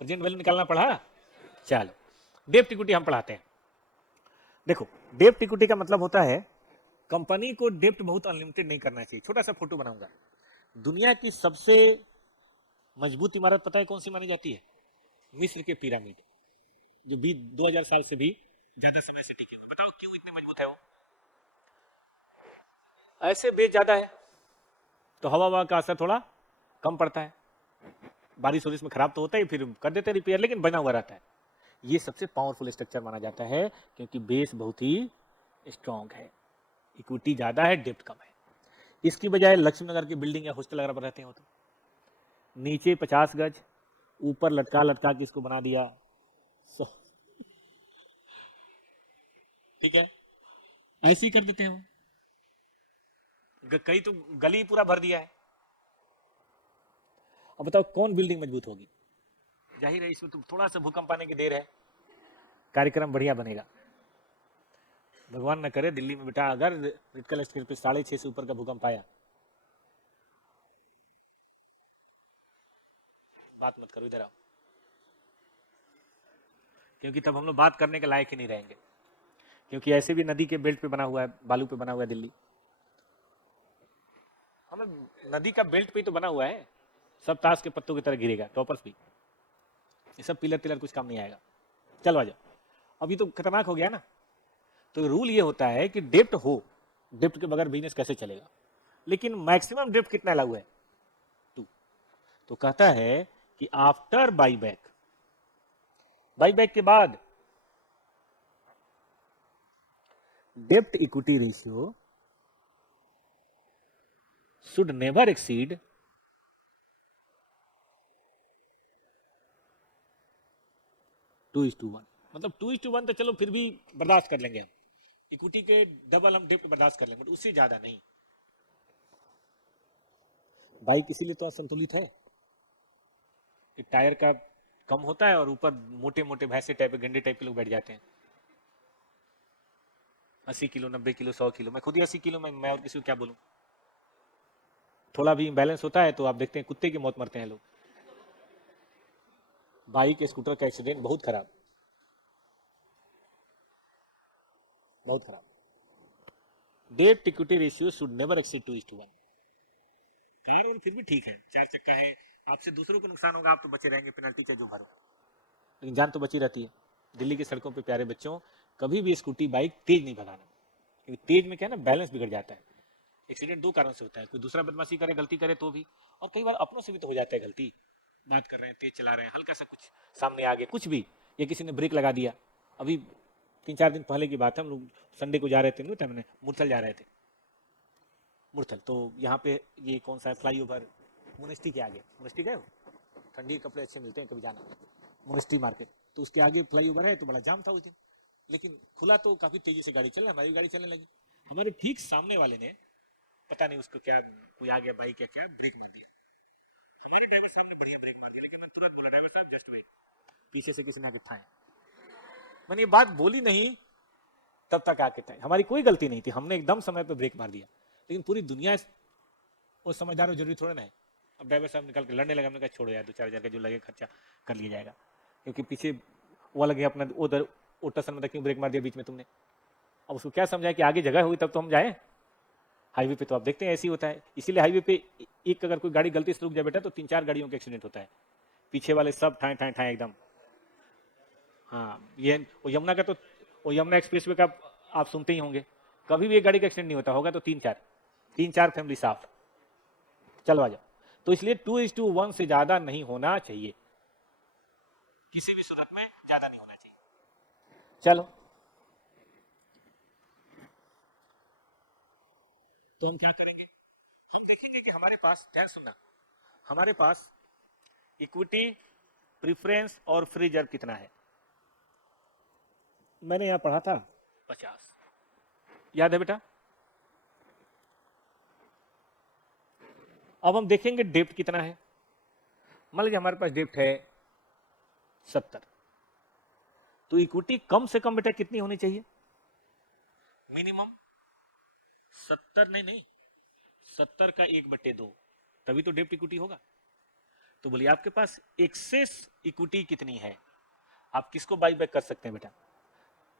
प्रेजेंट वैल्यू निकालना पढ़ा। चलो, डेब्ट इक्विटी हम पढ़ाते हैं। देखो, डेब्ट इक्विटी का मतलब होता है कंपनी को डेब्ट बहुत अनलिमिटेड नहीं करना चाहिए। छोटा सा फोटो बनाऊंगा। दुनिया की सबसे मजबूत इमारत पता है कौन सी मानी जाती है? मिस्र के पिरामिड, जो भी 2000 साल से भी ज्यादा समय से टिके हुए। बताओ क्यों इतने मजबूत है वो? ऐसे बेस ज्यादा है तो हवा ववा का असर थोड़ा कम पड़ता है। बारिश वारिश में खराब तो होता ही, फिर कर देते रिपेयर, लेकिन बना हुआ रहता है। ये सबसे पावरफुल स्ट्रक्चर माना जाता है क्योंकि बेस बहुत ही स्ट्रांग है। इक्विटी ज्यादा है, डेब्ट कम है। इसकी बजाय लक्ष्मीनगर की बिल्डिंग या हॉस्टल अगर रहते हो तो नीचे 50 गज, ऊपर लटका लटका के इसको बना दिया। ठीक है, ऐसे ही कर देते हैं वो। कई तो गली पूरा भर दिया है। अब बताओ कौन बिल्डिंग मजबूत होगी? जाहिर है इसमें तो थोड़ा सा भूकंप आने की देर है, कार्यक्रम बढ़िया बनेगा। भगवान न करे दिल्ली में बेटा अगर रिक्टर स्केल पे 6.5 से ऊपर का भूकंप आया, बात मत करो, इधर आओ, क्योंकि तब हम लोग बात करने के लायक ही नहीं रहेंगे। क्योंकि ऐसे भी नदी के बेल्ट पे बना हुआ है, बालू पे बना हुआ है दिल्ली। हमें नदी का बेल्ट पे ही तो बना हुआ है। सब ताश के पत्तों की तरह गिरेगा, टॉपर्स भी। ये सब पिलर पिलर कुछ काम नहीं आएगा। चलो आ जाओ, अभी तो खतरनाक हो गया ना। तो रूल ये होता है कि डेप्ट हो, डेप्ट के बगैर बिजनेस कैसे चलेगा। लेकिन मैक्सिमम डेप्ट कितना लागू है? 2। तो कहता है कि आफ्टर बाईबैक, बाईबैक के बाद डेप्ट equity ratio should never exceed 2:1। मतलब 2:1 तो चलो फिर भी बर्दाश्त कर लेंगे हम, इक्विटी के डबल हम डेप्ट बर्दाश्त कर लेंगे, उससे ज्यादा नहीं। बाइक इसीलिए तो असंतुलित है कि टायर का कम होता है और ऊपर मोटे मोटे भैंसे टाइप गंडे टाइप के लोग बैठ जाते हैं। 80 किलो, 90 किलो, 100 किलो। मैं खुद ही 80 किलो में, मैं और किसी को क्या बोलूं। थोड़ा भी इम्बैलेंस होता है तो आप देखते हैं कुत्ते की मौत मरते हैं लोग। बाइक स्कूटर का एक्सीडेंट बहुत खराब, बहुत खराब। डेप्ट equity ratio should never exceed 2:1। कार और फिर भी ठीक है, 4 चक्का है, आपसे दूसरों को नुकसान होगा, आप तो बचे रहेंगे, पेनल्टी चाहे जो भरो, लेकिन जान तो बची रहती है। दिल्ली की सड़कों पे प्यारे बच्चों, कभी भी स्कूटी बाइक तेज नहीं भगाना, क्योंकि तेज में क्या है ना, बैलेंस बिगड़ जाता है। एक्सीडेंट 2 कारण से होता है, कोई दूसरा बदमाशी करे, गलती करे तो भी, और कई बार अपनों से भी तो हो जाता है गलती। बात कर रहे हैं, तेज चला रहे हैं, हल्का सा कुछ सामने आ गया, कुछ भी, या किसी ने ब्रेक लगा दिया। अभी 3-4 दिन पहले की बात है, हम लोग संडे को जा रहे थे, मैंने मुरथल जा रहे थे। मुरथल तो यहाँ पे ये कौन सा है फ्लाई ओवर, मोनेस्टी के आगे, मोनेस्टी गए हो? ठंडी कपड़े अच्छे मिलते हैं, कभी जाना मोनेस्टी मार्केट। तो उसके आगे फ्लाई ओवर है, तो बड़ा जाम था उस दिन, लेकिन खुला तो काफी तेजी से गाड़ी चलना, हमारी भी गाड़ी चलने लगी। हमारे ठीक सामने वाले ने, पता नहीं उसको क्या, कोई आ गया बाइक या क्या, ब्रेक मार दिया। हमारे ड्राइवर साहब ने बढ़िया ब्रेक मार दिया, लेकिन मैं तुरंत बोला ड्राइवर साहब जस्ट वेट, पीछे से किसी ने आके ठाए। मैंने ये बात बोली नहीं, तब तक आके ठाए। हमारी कोई गलती नहीं थी, हमने एकदम समय पे ब्रेक मार दिया, लेकिन पूरी दुनिया वो समझदार हो जरूरी थोड़ा ना है। अब ड्राइवर साहब निकल के लड़ने लगा, हमने कहा छोड़ो यार, 2-4 हजार का जो लगे खर्चा कर लिया जाएगा, क्योंकि पीछे वो लगे अपना उधर ओटसन में, क्यों ब्रेक मार दिया बीच में तुमने। अब उसको क्या समझाए कि आगे जगह होगी तब तो हम जाए। हाईवे पे तो आप देखते हैं ऐसे ही होता है, इसीलिए हाईवे पे एक अगर कोई गाड़ी गलती से रुक जाए बेटा, तो 3-4 गाड़ियों का एक्सीडेंट होता है, पीछे वाले सब ठाए ठाए ठाए एकदम। हाँ, ये वो यमुना का तो, वो यमुना एक्सप्रेस वे का आप सुनते ही होंगे, कभी भी एक गाड़ी का एक्सीडेंट नहीं होता, होगा तो 3-4 फैमिली साफ। चलो आ जाओ। तो इसलिए 2:1 से ज्यादा नहीं होना चाहिए, किसी भी सूरत में ज्यादा नहीं होना चाहिए। चलो, तो हम क्या करेंगे? हम देखेंगे कि हमारे पास, ध्यान सुनना, हमारे पास इक्विटी, प्रीफरेंस और फ्री रिजर्व कितना है। मैंने यहां पढ़ा था 50, याद है बेटा? अब हम देखेंगे डेप्ट कितना है। मान लीजिए हमारे पास डेप्ट है 70, तो इक्विटी कम से कम बेटा कितनी होनी चाहिए? मिनिमम 70, नहीं 70 का 1/2, तभी तो डेप्ट इक्विटी होगा। तो बोलिए आपके पास एक्सेस इक्विटी कितनी है? आप किसको बाई बैक कर सकते हैं बेटा?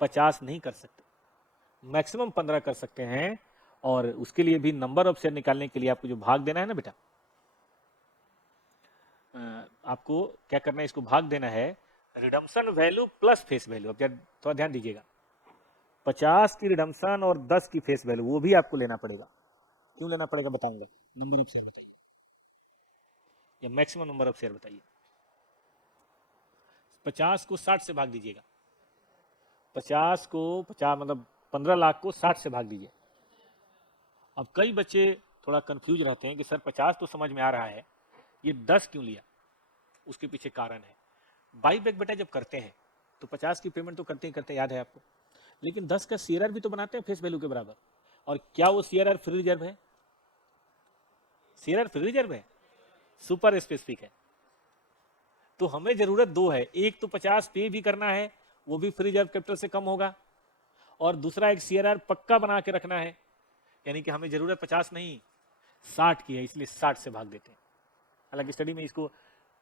50 नहीं कर सकते, मैक्सिमम 15 कर सकते हैं। और उसके लिए भी नंबर ऑफ शेयर निकालने के लिए आपको जो भाग देना है ना बेटा, आपको क्या करना है, इसको भाग देना है redemption value plus face value. अब थोड़ा ध्यान दीजिएगा, 50 की रिडम्पशन और 10 की फेस वैल्यू, वो भी आपको लेना पड़ेगा। क्यों लेना पड़ेगा बताऊंगा। नंबर ऑफ शेयर बताइए, या मैक्सिमम नंबर ऑफ शेयर बताइए। 50 को 60 से भाग दीजिएगा, 50 को 50 मतलब 15 लाख को 60 से भाग दीजिए। अब कई बच्चे थोड़ा कंफ्यूज रहते हैं कि सर 50 तो समझ में आ रहा है, ये 10 क्यों लिया? उसके पीछे कारण है। बाई बैक बेटा जब करते हैं तो 50 की पेमेंट तो करते ही करते, याद है आपको, लेकिन 10 का सीआरआर भी तो बनाते हैं फेस वैल्यू के बराबर। और क्या वो सीआरआर फ्री रिजर्व है? सीआरआर फ्री रिजर्व है, सुपर स्पेसिफिक है। तो हमें जरूरत दो है, एक तो 50 पे भी करना है, वो भी फ्री रिजर्व कैपिटल से कम होगा, और दूसरा एक सीआरआर पक्का बना के रखना है। यानी कि हमें जरूरत 50 नहीं 60 की है, इसलिए 60 से भाग देते हैं। हालांकि स्टडी में इसको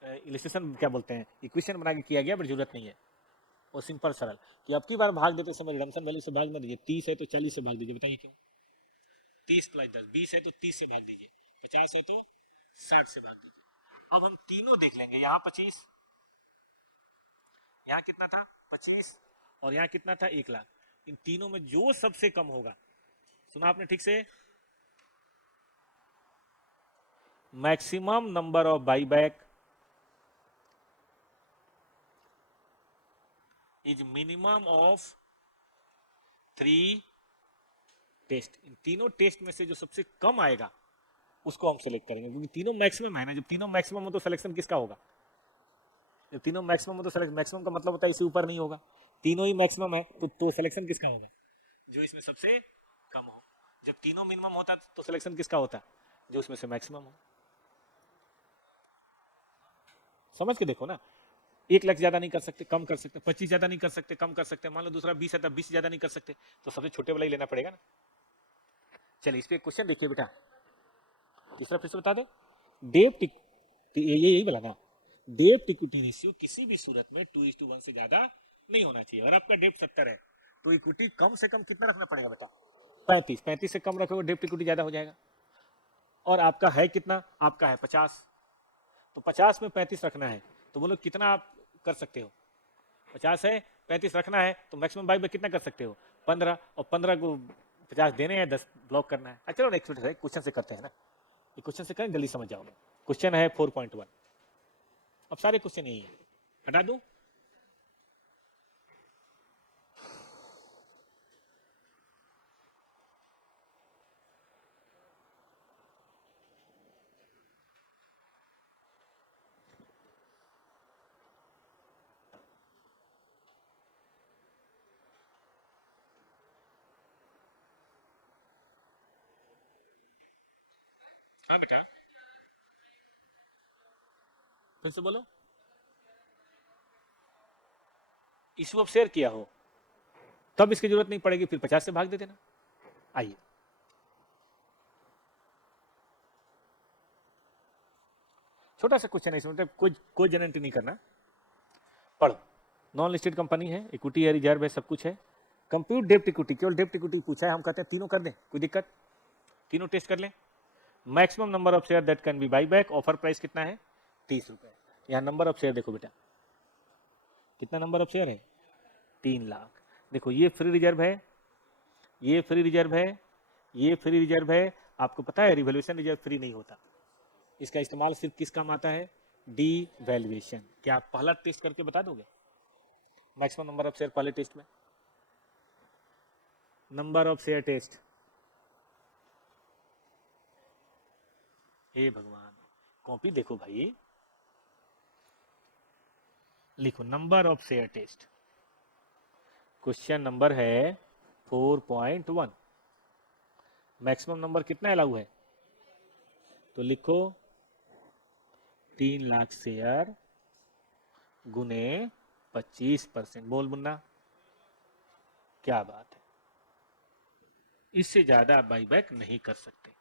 इलिस्ट्रेशन क्या बोलते हैं, इक्वेशन बना के किया गया, बट जरूरत नहीं है। वो सिंपल सरल कि अब की बार भाग देते समय रिडम्पशन वैल्यू से भाग मत दीजिए। 30 है तो 40 से भाग दीजिए। बताइए क्यों? 30 + 10 20 है तो 30 से भाग दीजिए, 50 है तो 60 से भाग दीजिए। अब हम तीनों देख लेंगे, यहाँ 25, यहाँ कितना था 25, और यहाँ कितना था 1 लाख। इन तीनों में जो सबसे कम होगा, सुना आपने ठीक से, maximum number of buyback is minimum of 3 test. इन तीनों टेस्ट में से जो सबसे कम आएगा उसको हम सेलेक्ट करेंगे, क्योंकि तीनों मैक्सिमम है ना। जब तीनों मैक्सिमम हो तो सिलेक्शन किसका होगा? जब तीनों मैक्सिमम हो तो सिलेक्शन, मैक्सिमम का मतलब होता है इससे ऊपर नहीं होगा। तीनों ही मैक्सिमम है तो सिलेक्शन किसका होगा? जो इसमें सबसे कम हो। जब तीनों मिनिमम होता तो सिलेक्शन किसका होता? जो उसमें से मैक्सिमम हो। समझ के देखो ना, 1 लाख ज्यादा नहीं कर सकते, कम कर सकते, 25 ज्यादा नहीं कर सकते, कम कर सकते, मान लो दूसरा 20 है तो 20 ज्यादा नहीं कर सकते, तो सबसे छोटे वाला ही लेना पड़ेगा ना। चलिए इस पे क्वेश्चन देखिए बेटा, तीसरा फिर से बता दे। डेब्ट यही बोला ना, डेब्ट इक्विटी रेशियो किसी भी सूरत में 2:1 से ज्यादा नहीं होना चाहिए। और आपका डेब्ट 70 है तो इक्विटी कम से कम कितना रखना पड़ेगा बेटा? 35। 35 से कम रखोगे डेब्ट इक्विटी ज्यादा हो जाएगा। और आपका है कितना? आपका है 50, तो 50 में 35 रखना है, तो बोलो कितना आप कर सकते हो? 50 है 35 रखना है, तो मैक्सिमम बाई कितना कर सकते हो? 15, और 15 को 50 देने हैं, 10 ब्लॉक करना है। चलो नेक्स्ट क्वेश्चन से करते हैं ना, ये क्वेश्चन से करें जल्दी समझ जाओगे। क्वेश्चन है 4.1। अब सारे क्वेश्चन यही है, हटा दूं? हाँ बेटा, फिर से बोलो। इशू ऑफ शेयर किया हो तब इसकी जरूरत नहीं पड़ेगी, फिर 50 से भाग दे देना। आइए छोटा सा क्वेश्चन है इसमें, मतलब कोई जनरेट नहीं करना, पढ़ो। नॉन लिस्टेड कंपनी है, इक्विटी है, रिजर्व है, सब कुछ है। कंप्यूट डेप्ट इक्विटी, केवल डेप्ट इक्विटी पूछा है, हम कहते हैं तीनों कर दें, कोई दिक्कत? तीनों टेस्ट कर लें। Maximum number of share that can be buy back, offer price कितना है? 30 रुपए। यहाँ नंबर ऑफ शेयर देखो बेटा, कितना नंबर ऑफ शेयर है? 3 लाख। देखो ये फ्री रिजर्व है, ये फ्री रिजर्व है, ये फ्री रिजर्व है। आपको पता है रिवैल्यूएशन रिजर्व फ्री नहीं होता, इसका इस्तेमाल सिर्फ किस काम आता है? The valuation. क्या आप पहला टेस्ट करके बता दोगे? मैक्सिमम नंबर ऑफ शेयर पहले टेस्ट में, नंबर ऑफ शेयर टेस्ट। हे भगवान, कॉपी देखो भाई, लिखो number of share test. Question number है 4.1। मैक्सिमम नंबर कितना अलाउ है? तो लिखो 3 लाख शेयर गुने 25%। बोल मुन्ना, क्या बात है, इससे ज्यादा आप बाईबैक नहीं कर सकते।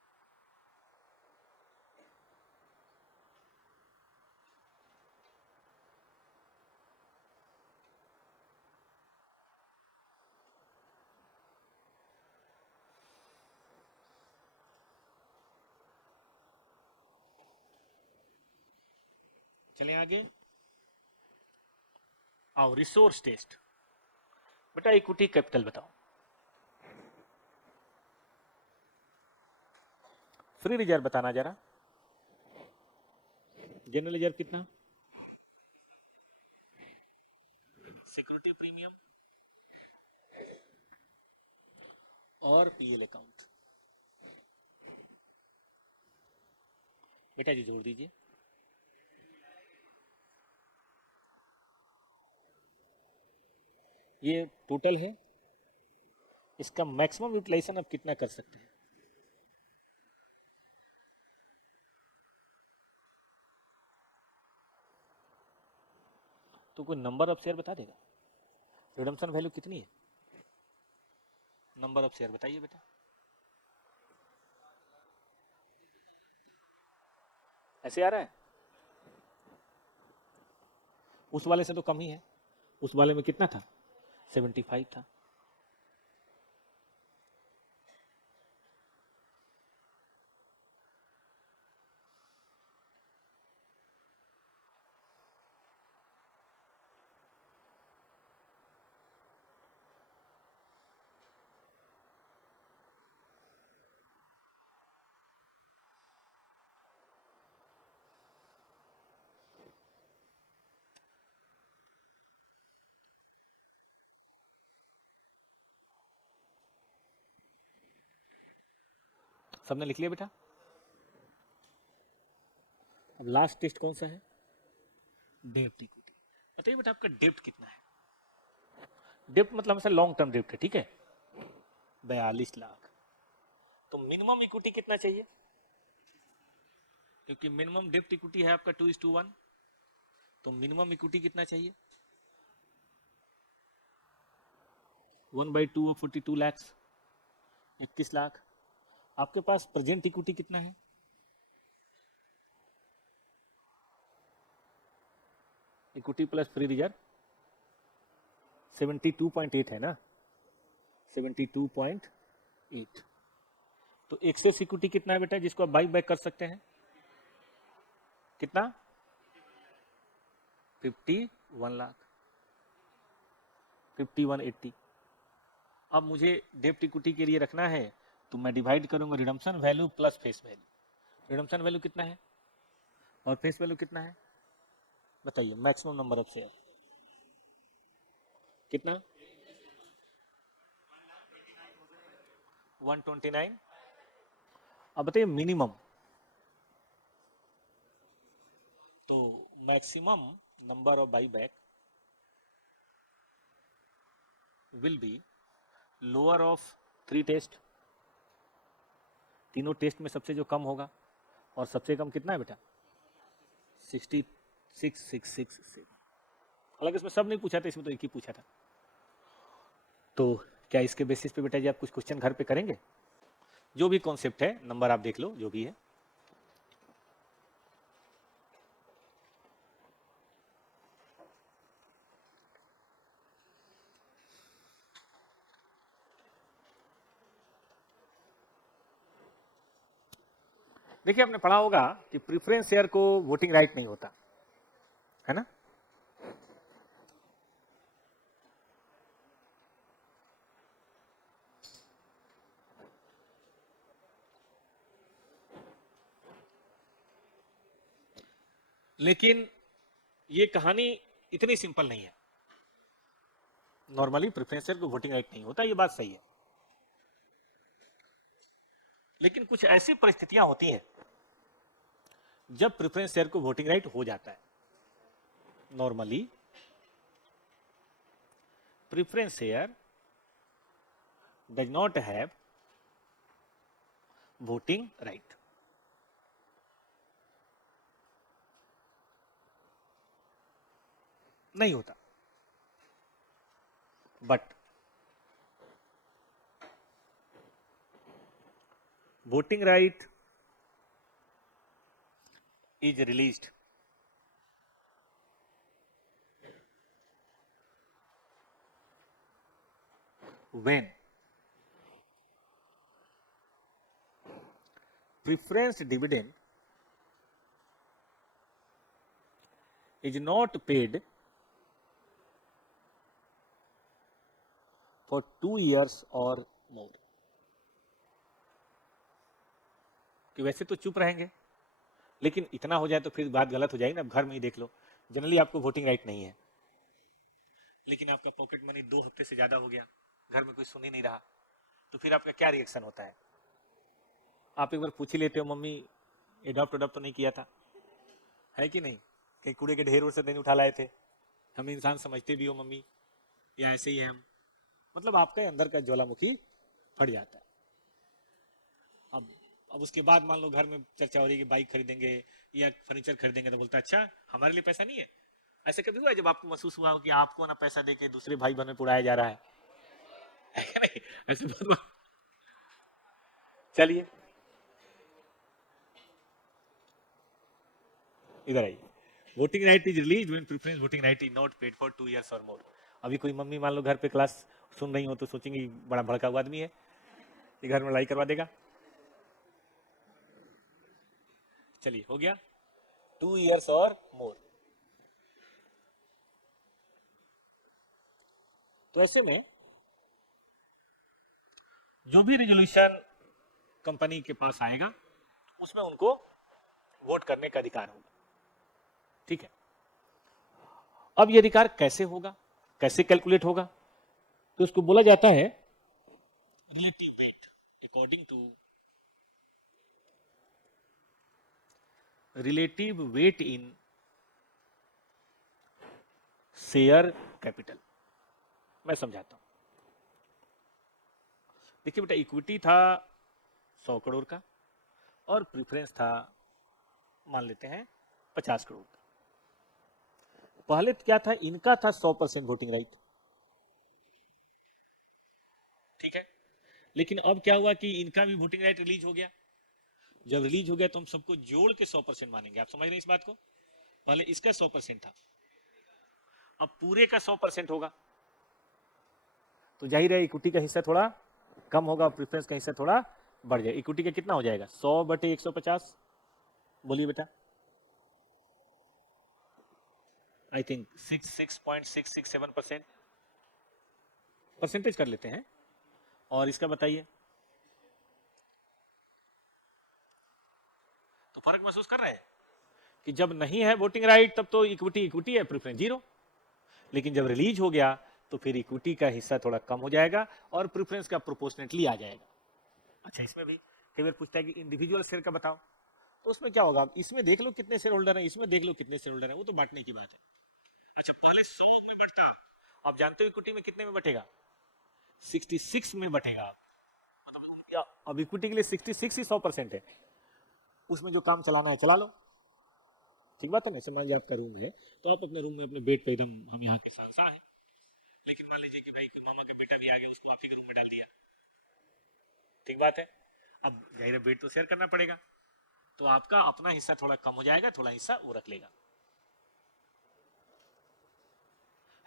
चलें आगे। आओ रिसोर्स टेस्ट। बेटा इक्विटी कैपिटल बताओ। फ्री रिजर्व बताना जरा। जनरल रिजर्व कितना, सिक्योरिटी प्रीमियम और पीएल अकाउंट। बेटा जी जोड़ दीजिए। ये टोटल है, इसका मैक्सिमम यूटिलाइजेशन आप कितना कर सकते हैं? तो कोई नंबर ऑफ शेयर बता देगा? रिडम्पशन वैल्यू कितनी है? नंबर ऑफ शेयर बताइए बेटा। ऐसे आ रहा है? उस वाले से तो कम ही है। उस वाले में कितना था? 75 था। सबने लिख लिया बेटा? अब लास्ट टेस्ट कौन सा है? डेप्ट इक्विटी। बताइए बेटा आपका डेप्ट कितना है? डेप्ट मतलब हमेशा लॉन्ग टर्म डेप्ट है, ठीक है? 42 लाख। तो मिनिमम इक्विटी कितना चाहिए? क्योंकि मिनिमम डेप्ट इक्विटी है आपका 2:1, तो मिनिमम इक्विटी कितना चाहिए? 1/2 ऑफ 42 लाख, 21 लाख। आपके पास प्रेजेंट इक्विटी कितना है? इक्विटी प्लस फ्री रिजर्व 72.8 है ना? 72.8। तो एक्सेस इक्विटी कितना है बेटा जिसको आप बाई बैक कर सकते हैं? कितना? 51 लाख, 5180। अब मुझे डेप्ट इक्विटी के लिए रखना है तो मैं डिवाइड करूंगा redemption value plus face value. Redemption value कितना है और फेस वैल्यू कितना है? बताइए मैक्सिमम नंबर ऑफ शेयर कितना? 129। अब बताइए मिनिमम। तो maximum number of buy back will be lower of 3 test. तीनों टेस्ट में सबसे जो कम होगा, और सबसे कम कितना है बेटा? 66,666। हालांकि इसमें सब नहीं पूछा था, इसमें तो एक ही पूछा था। तो क्या इसके बेसिस पे बेटा जी आप कुछ क्वेश्चन घर पे करेंगे? जो भी कॉन्सेप्ट है नंबर आप देख लो जो भी है। देखिए आपने पढ़ा होगा कि प्रीफरेंस शेयर को वोटिंग राइट नहीं होता है ना? लेकिन ये कहानी इतनी सिंपल नहीं है। नॉर्मली प्रेफरेंस शेयर को वोटिंग राइट नहीं होता, ये बात सही है। लेकिन कुछ ऐसी परिस्थितियां होती हैं जब प्रेफरेंस शेयर को वोटिंग राइट हो जाता है। Normally preference share does not have voting right. नहीं होता। But voting right is released when preference dividend is not paid for 2 years or more। कि वैसे तो चुप रहेंगे, लेकिन इतना हो जाए तो फिर बात गलत हो जाएगी ना। घर में ही देख लो, जनरली आपको वोटिंग राइट नहीं है, लेकिन आपका पॉकेट मनी 2 हफ्ते से ज्यादा हो गया, घर में कोई सुन ही नहीं रहा, तो फिर आपका क्या रिएक्शन होता है? आप एक बार पूछ ही लेते हो, मम्मी एडॉप्ट तो नहीं किया था, है कि नहीं? कहीं कूड़े के ढेर से नहीं उठा लाए थे, हम इंसान समझते भी हो मम्मी, या ऐसे ही है हम? मतलब आपके अंदर का ज्वालामुखी फट जाता है। अब उसके बाद मान लो घर में चर्चा हो रही है कि बाइक खरीदेंगे या फर्नीचर खरीदेंगे, तो बोलता है अच्छा हमारे लिए पैसा नहीं है। ऐसे कभी हुआ है जब आपको महसूस हुआ हो कि आपको ना पैसा देके दूसरे भाई बहन में पुराया जा रहा है? ऐसे बहुत। चलिए इधर आइए। Voting right is release when preference voting right is not paid for 2 years और मोर। अभी कोई मम्मी मान लो घर पे क्लास सुन रही हो तो सोचेंगे बड़ा भड़का हुआ आदमी है, ये घर में लड़ाई करवा देगा। चलिए हो गया 2 इयर्स और मोर। तो ऐसे में जो भी रेजोल्यूशन कंपनी के पास आएगा उसमें उनको वोट करने का अधिकार होगा। ठीक है, अब ये अधिकार कैसे होगा, कैसे कैलकुलेट होगा? तो उसको बोला जाता है relative weight according to relative weight in share capital. मैं समझाता हूं। देखिए बेटा, इक्विटी था 100 करोड़ का और प्रेफरेंस था मान लेते हैं 50 करोड़ का। पहले क्या था, इनका था 100% वोटिंग राइट, ठीक है। लेकिन अब क्या हुआ कि इनका भी वोटिंग राइट रिलीज हो गया। जब रिलीज हो गया तो हम सबको जोड़ के 100% मानेंगे। आप समझ रहे हैं इस बात को? पहले इसका 100% था, अब पूरे का 100% होगा। तो जाहिर है इक्विटी का हिस्सा थोड़ा कम होगा, प्रेफरेंस का हिस्सा थोड़ा बढ़ जाएगा। इक्विटी का कितना हो जाएगा? 100/150। बोलिए बेटा, आई थिंक 6.667% परसेंटेज कर लेते हैं। और इसका बताइए, तो फर्क महसूस कर रहे हैं कि जब नहीं है वोटिंग राइट तब तो इक्विटी इक्विटी है, प्रेफरेंस जीरो। लेकिन जब रिलीज हो गया तो फिर इक्विटी का हिस्सा थोड़ा कम हो जाएगा और प्रेफरेंस का प्रोपोर्शनेटली आ जाएगा। अच्छा, इसमें भी कई बार पूछता है कि इंडिविजुअल शेयर का बताओ, तो उसमें क्या होगा? इसमें देख लो कितने शेयर होल्डर हैं, इसमें देख लो कितने शेयर होल्डर हैं, वो तो बांटने की बात है। अच्छा, पहले 100 में बटता, आप जानते हो इक्विटी में कितने में बटेगा? 66 में बटेगा। मतलब अब इक्विटी के लिए 66 ही 100% है, उसमें जो काम चलाना है चला लो। ठीक बात है ना? मान लीजिए आपका रूम है, तो आप अपने रूम में अपने बेड पे एकदम हम यहाँ के साथ है, लेकिन मान लीजिए कि भाई मामा का बेटा भी आ गया, उसको आप ही के रूम में डाल दिया। ठीक बात है। अब जाहिर बेड तो शेयर करना पड़ेगा, तो आपका अपना हिस्सा थोड़ा कम हो जाएगा, थोड़ा हिस्सा वो रख लेगा।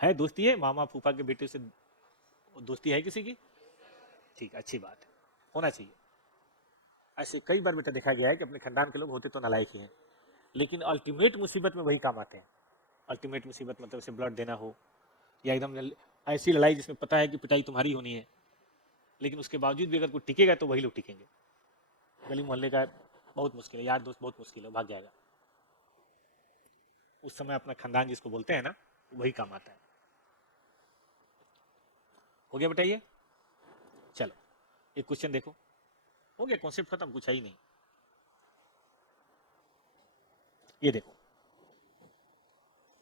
है दोस्ती है मामा फूफा के बेटे से, दोस्ती है किसी की? ठीक, अच्छी बात है, होना चाहिए। ऐसे कई बार बेटा देखा गया है कि अपने खानदान के लोग होते तो नालायक ही हैं, लेकिन अल्टीमेट मुसीबत में वही काम आते हैं। अल्टीमेट मुसीबत मतलब जैसे ब्लड देना हो या एकदम ऐसी लड़ाई जिसमें पता है कि पिटाई तुम्हारी होनी है, लेकिन उसके बावजूद भी अगर कोई टिकेगा तो वही लोग टिकेंगे। गली मोहल्ले का बहुत मुश्किल है, यार दोस्त बहुत मुश्किल है, भाग जाएगा। उस समय अपना खानदान जिसको बोलते हैं ना, वही काम आता है। हो गया बेटा ये? चलो एक क्वेश्चन देखो, हो गया, कॉन्सेप्ट खत्म, कुछ है ही नहीं। ये देखो,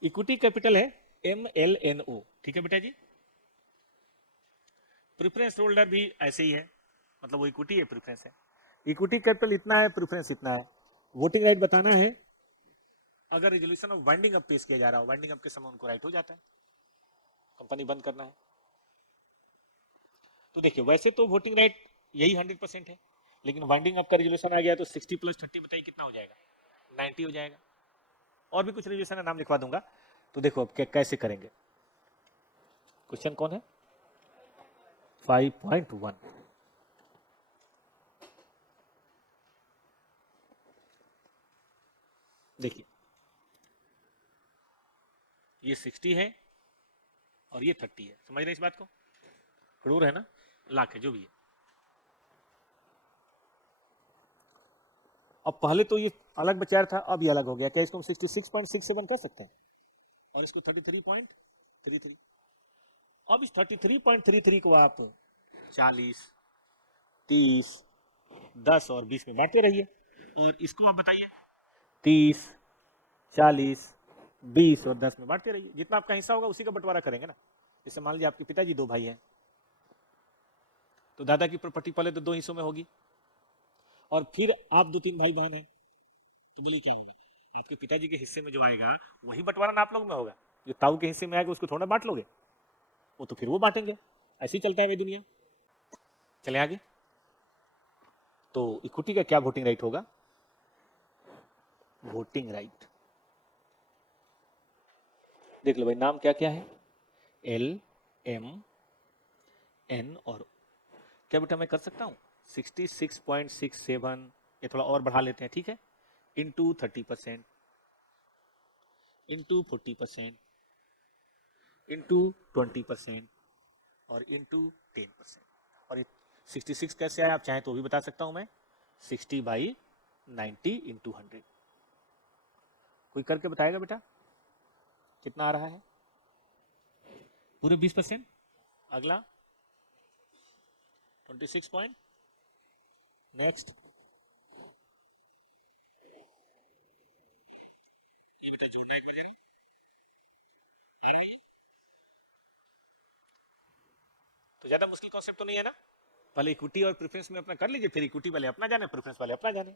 इक्विटी कैपिटल है MLNO, ठीक है बेटा जी। प्रेफरेंस होल्डर भी ऐसे ही है, मतलब वो इक्विटी है, प्रेफरेंस है। इक्विटी कैपिटल इतना है, प्रेफरेंस इतना है। वोटिंग राइट बताना है अगर रेजोल्यूशन ऑफ वाइंडिंग अप पेश किया जा रहा हो, वाइंडिंग अप के समय उनको राइट हो जाता है, कंपनी बंद करना है। तो देखिए वैसे तो वोटिंग राइट यही 100% है, लेकिन वाइंडिंग अप का रेजोल्यूशन आ गया तो 60 + 30 बताइए कितना हो जाएगा, 90 हो जाएगा। और भी कुछ रेजोल्यूशन है, नाम लिखवा दूंगा। तो देखो अब कैसे करेंगे। क्वेश्चन कौन है 5.1। देखिए ये 60 है और ये 30 है, समझ रहे इस बात को, करोड़ है ना, लाख है, जो भी है। अब पहले तो ये अलग बचा था, अब ये अलग हो गया, क्या इसको हम 66.67 कर सकते हैं और इसको 33.33। अब इस 33.33 को आप 40, 30, 10 और 20 में बांटते रहिए, और इसको आप बताइए 30, 40, 20 और 10 में बांटते रहिए, जितना आपका हिस्सा होगा उसी का बंटवारा करेंगे ना। जैसे मान लीजिए आपके पिताजी 2 भाई हैं, तो दादा की प्रॉपर्टी पहले तो 2 हिस्सों में होगी, और फिर आप 2-3 भाई बहन हैं, तो बोलिए क्या होगा, आपके पिताजी के हिस्से में जो आएगा वही बंटवारा ना आप लोग में होगा, जो ताऊ के हिस्से में आएगा उसको थोड़ा बांट लोगे, वो तो फिर वो बांटेंगे। ऐसे ही चलता है भाई दुनिया। चले आगे। तो इक्विटी का क्या वोटिंग राइट होगा, वोटिंग राइट देख लो भाई, नाम क्या क्या है, L, M, N और क्या बेटा मैं कर सकता हूं 66.67, ये थोड़ा और बढ़ा लेते हैं, ठीक है, इंटू 30%, इंटू 40%, इंटू 20% और इंटू 10%। और ये 66 कैसे आया आप चाहें तो भी बता सकता हूं मैं, 60/90 इंटू 100। कोई करके बताएगा बेटा कितना आ रहा है, पूरे 20%। अगला 26 पॉइंट, नेक्स्ट ये बेटा जोड़ना एक बजे आ रहा है, तो ज्यादा मुश्किल कॉन्सेप्ट तो नहीं है ना। पहले इक्विटी और प्रेफरेंस में अपना कर लीजिए, फिर इक्विटी वाले अपना जाने, प्रेफरेंस वाले अपना जाने।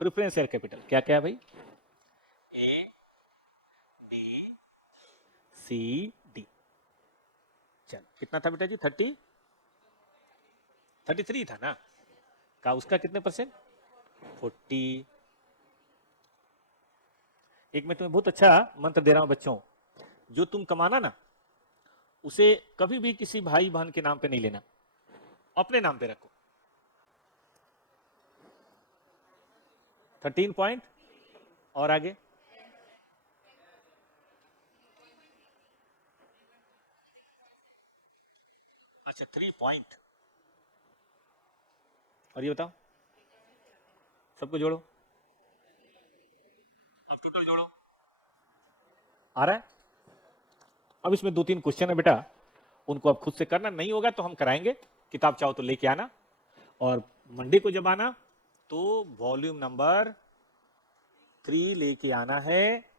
प्रेफरेंस शेयर कैपिटल क्या क्या है भाई, A, B, C, D। चल कितना था बेटा जी, 33 था ना, का उसका कितने परसेंट, 40। एक मैं तुम्हें बहुत अच्छा मंत्र दे रहा हूं बच्चों, जो तुम कमाना ना उसे कभी भी किसी भाई बहन के नाम पे नहीं लेना, अपने नाम पे रखो। 13 पॉइंट और आगे, अच्छा 3 पॉइंट, और ये बताओ सबको जोड़ो, अब टोटल जोड़ो, आ रहा है। अब इसमें 2-3 क्वेश्चन है बेटा, उनको अब खुद से करना, नहीं होगा तो हम कराएंगे, किताब चाहो तो लेके आना, और मंडे को जब आना तो वॉल्यूम नंबर 3 लेके आना है।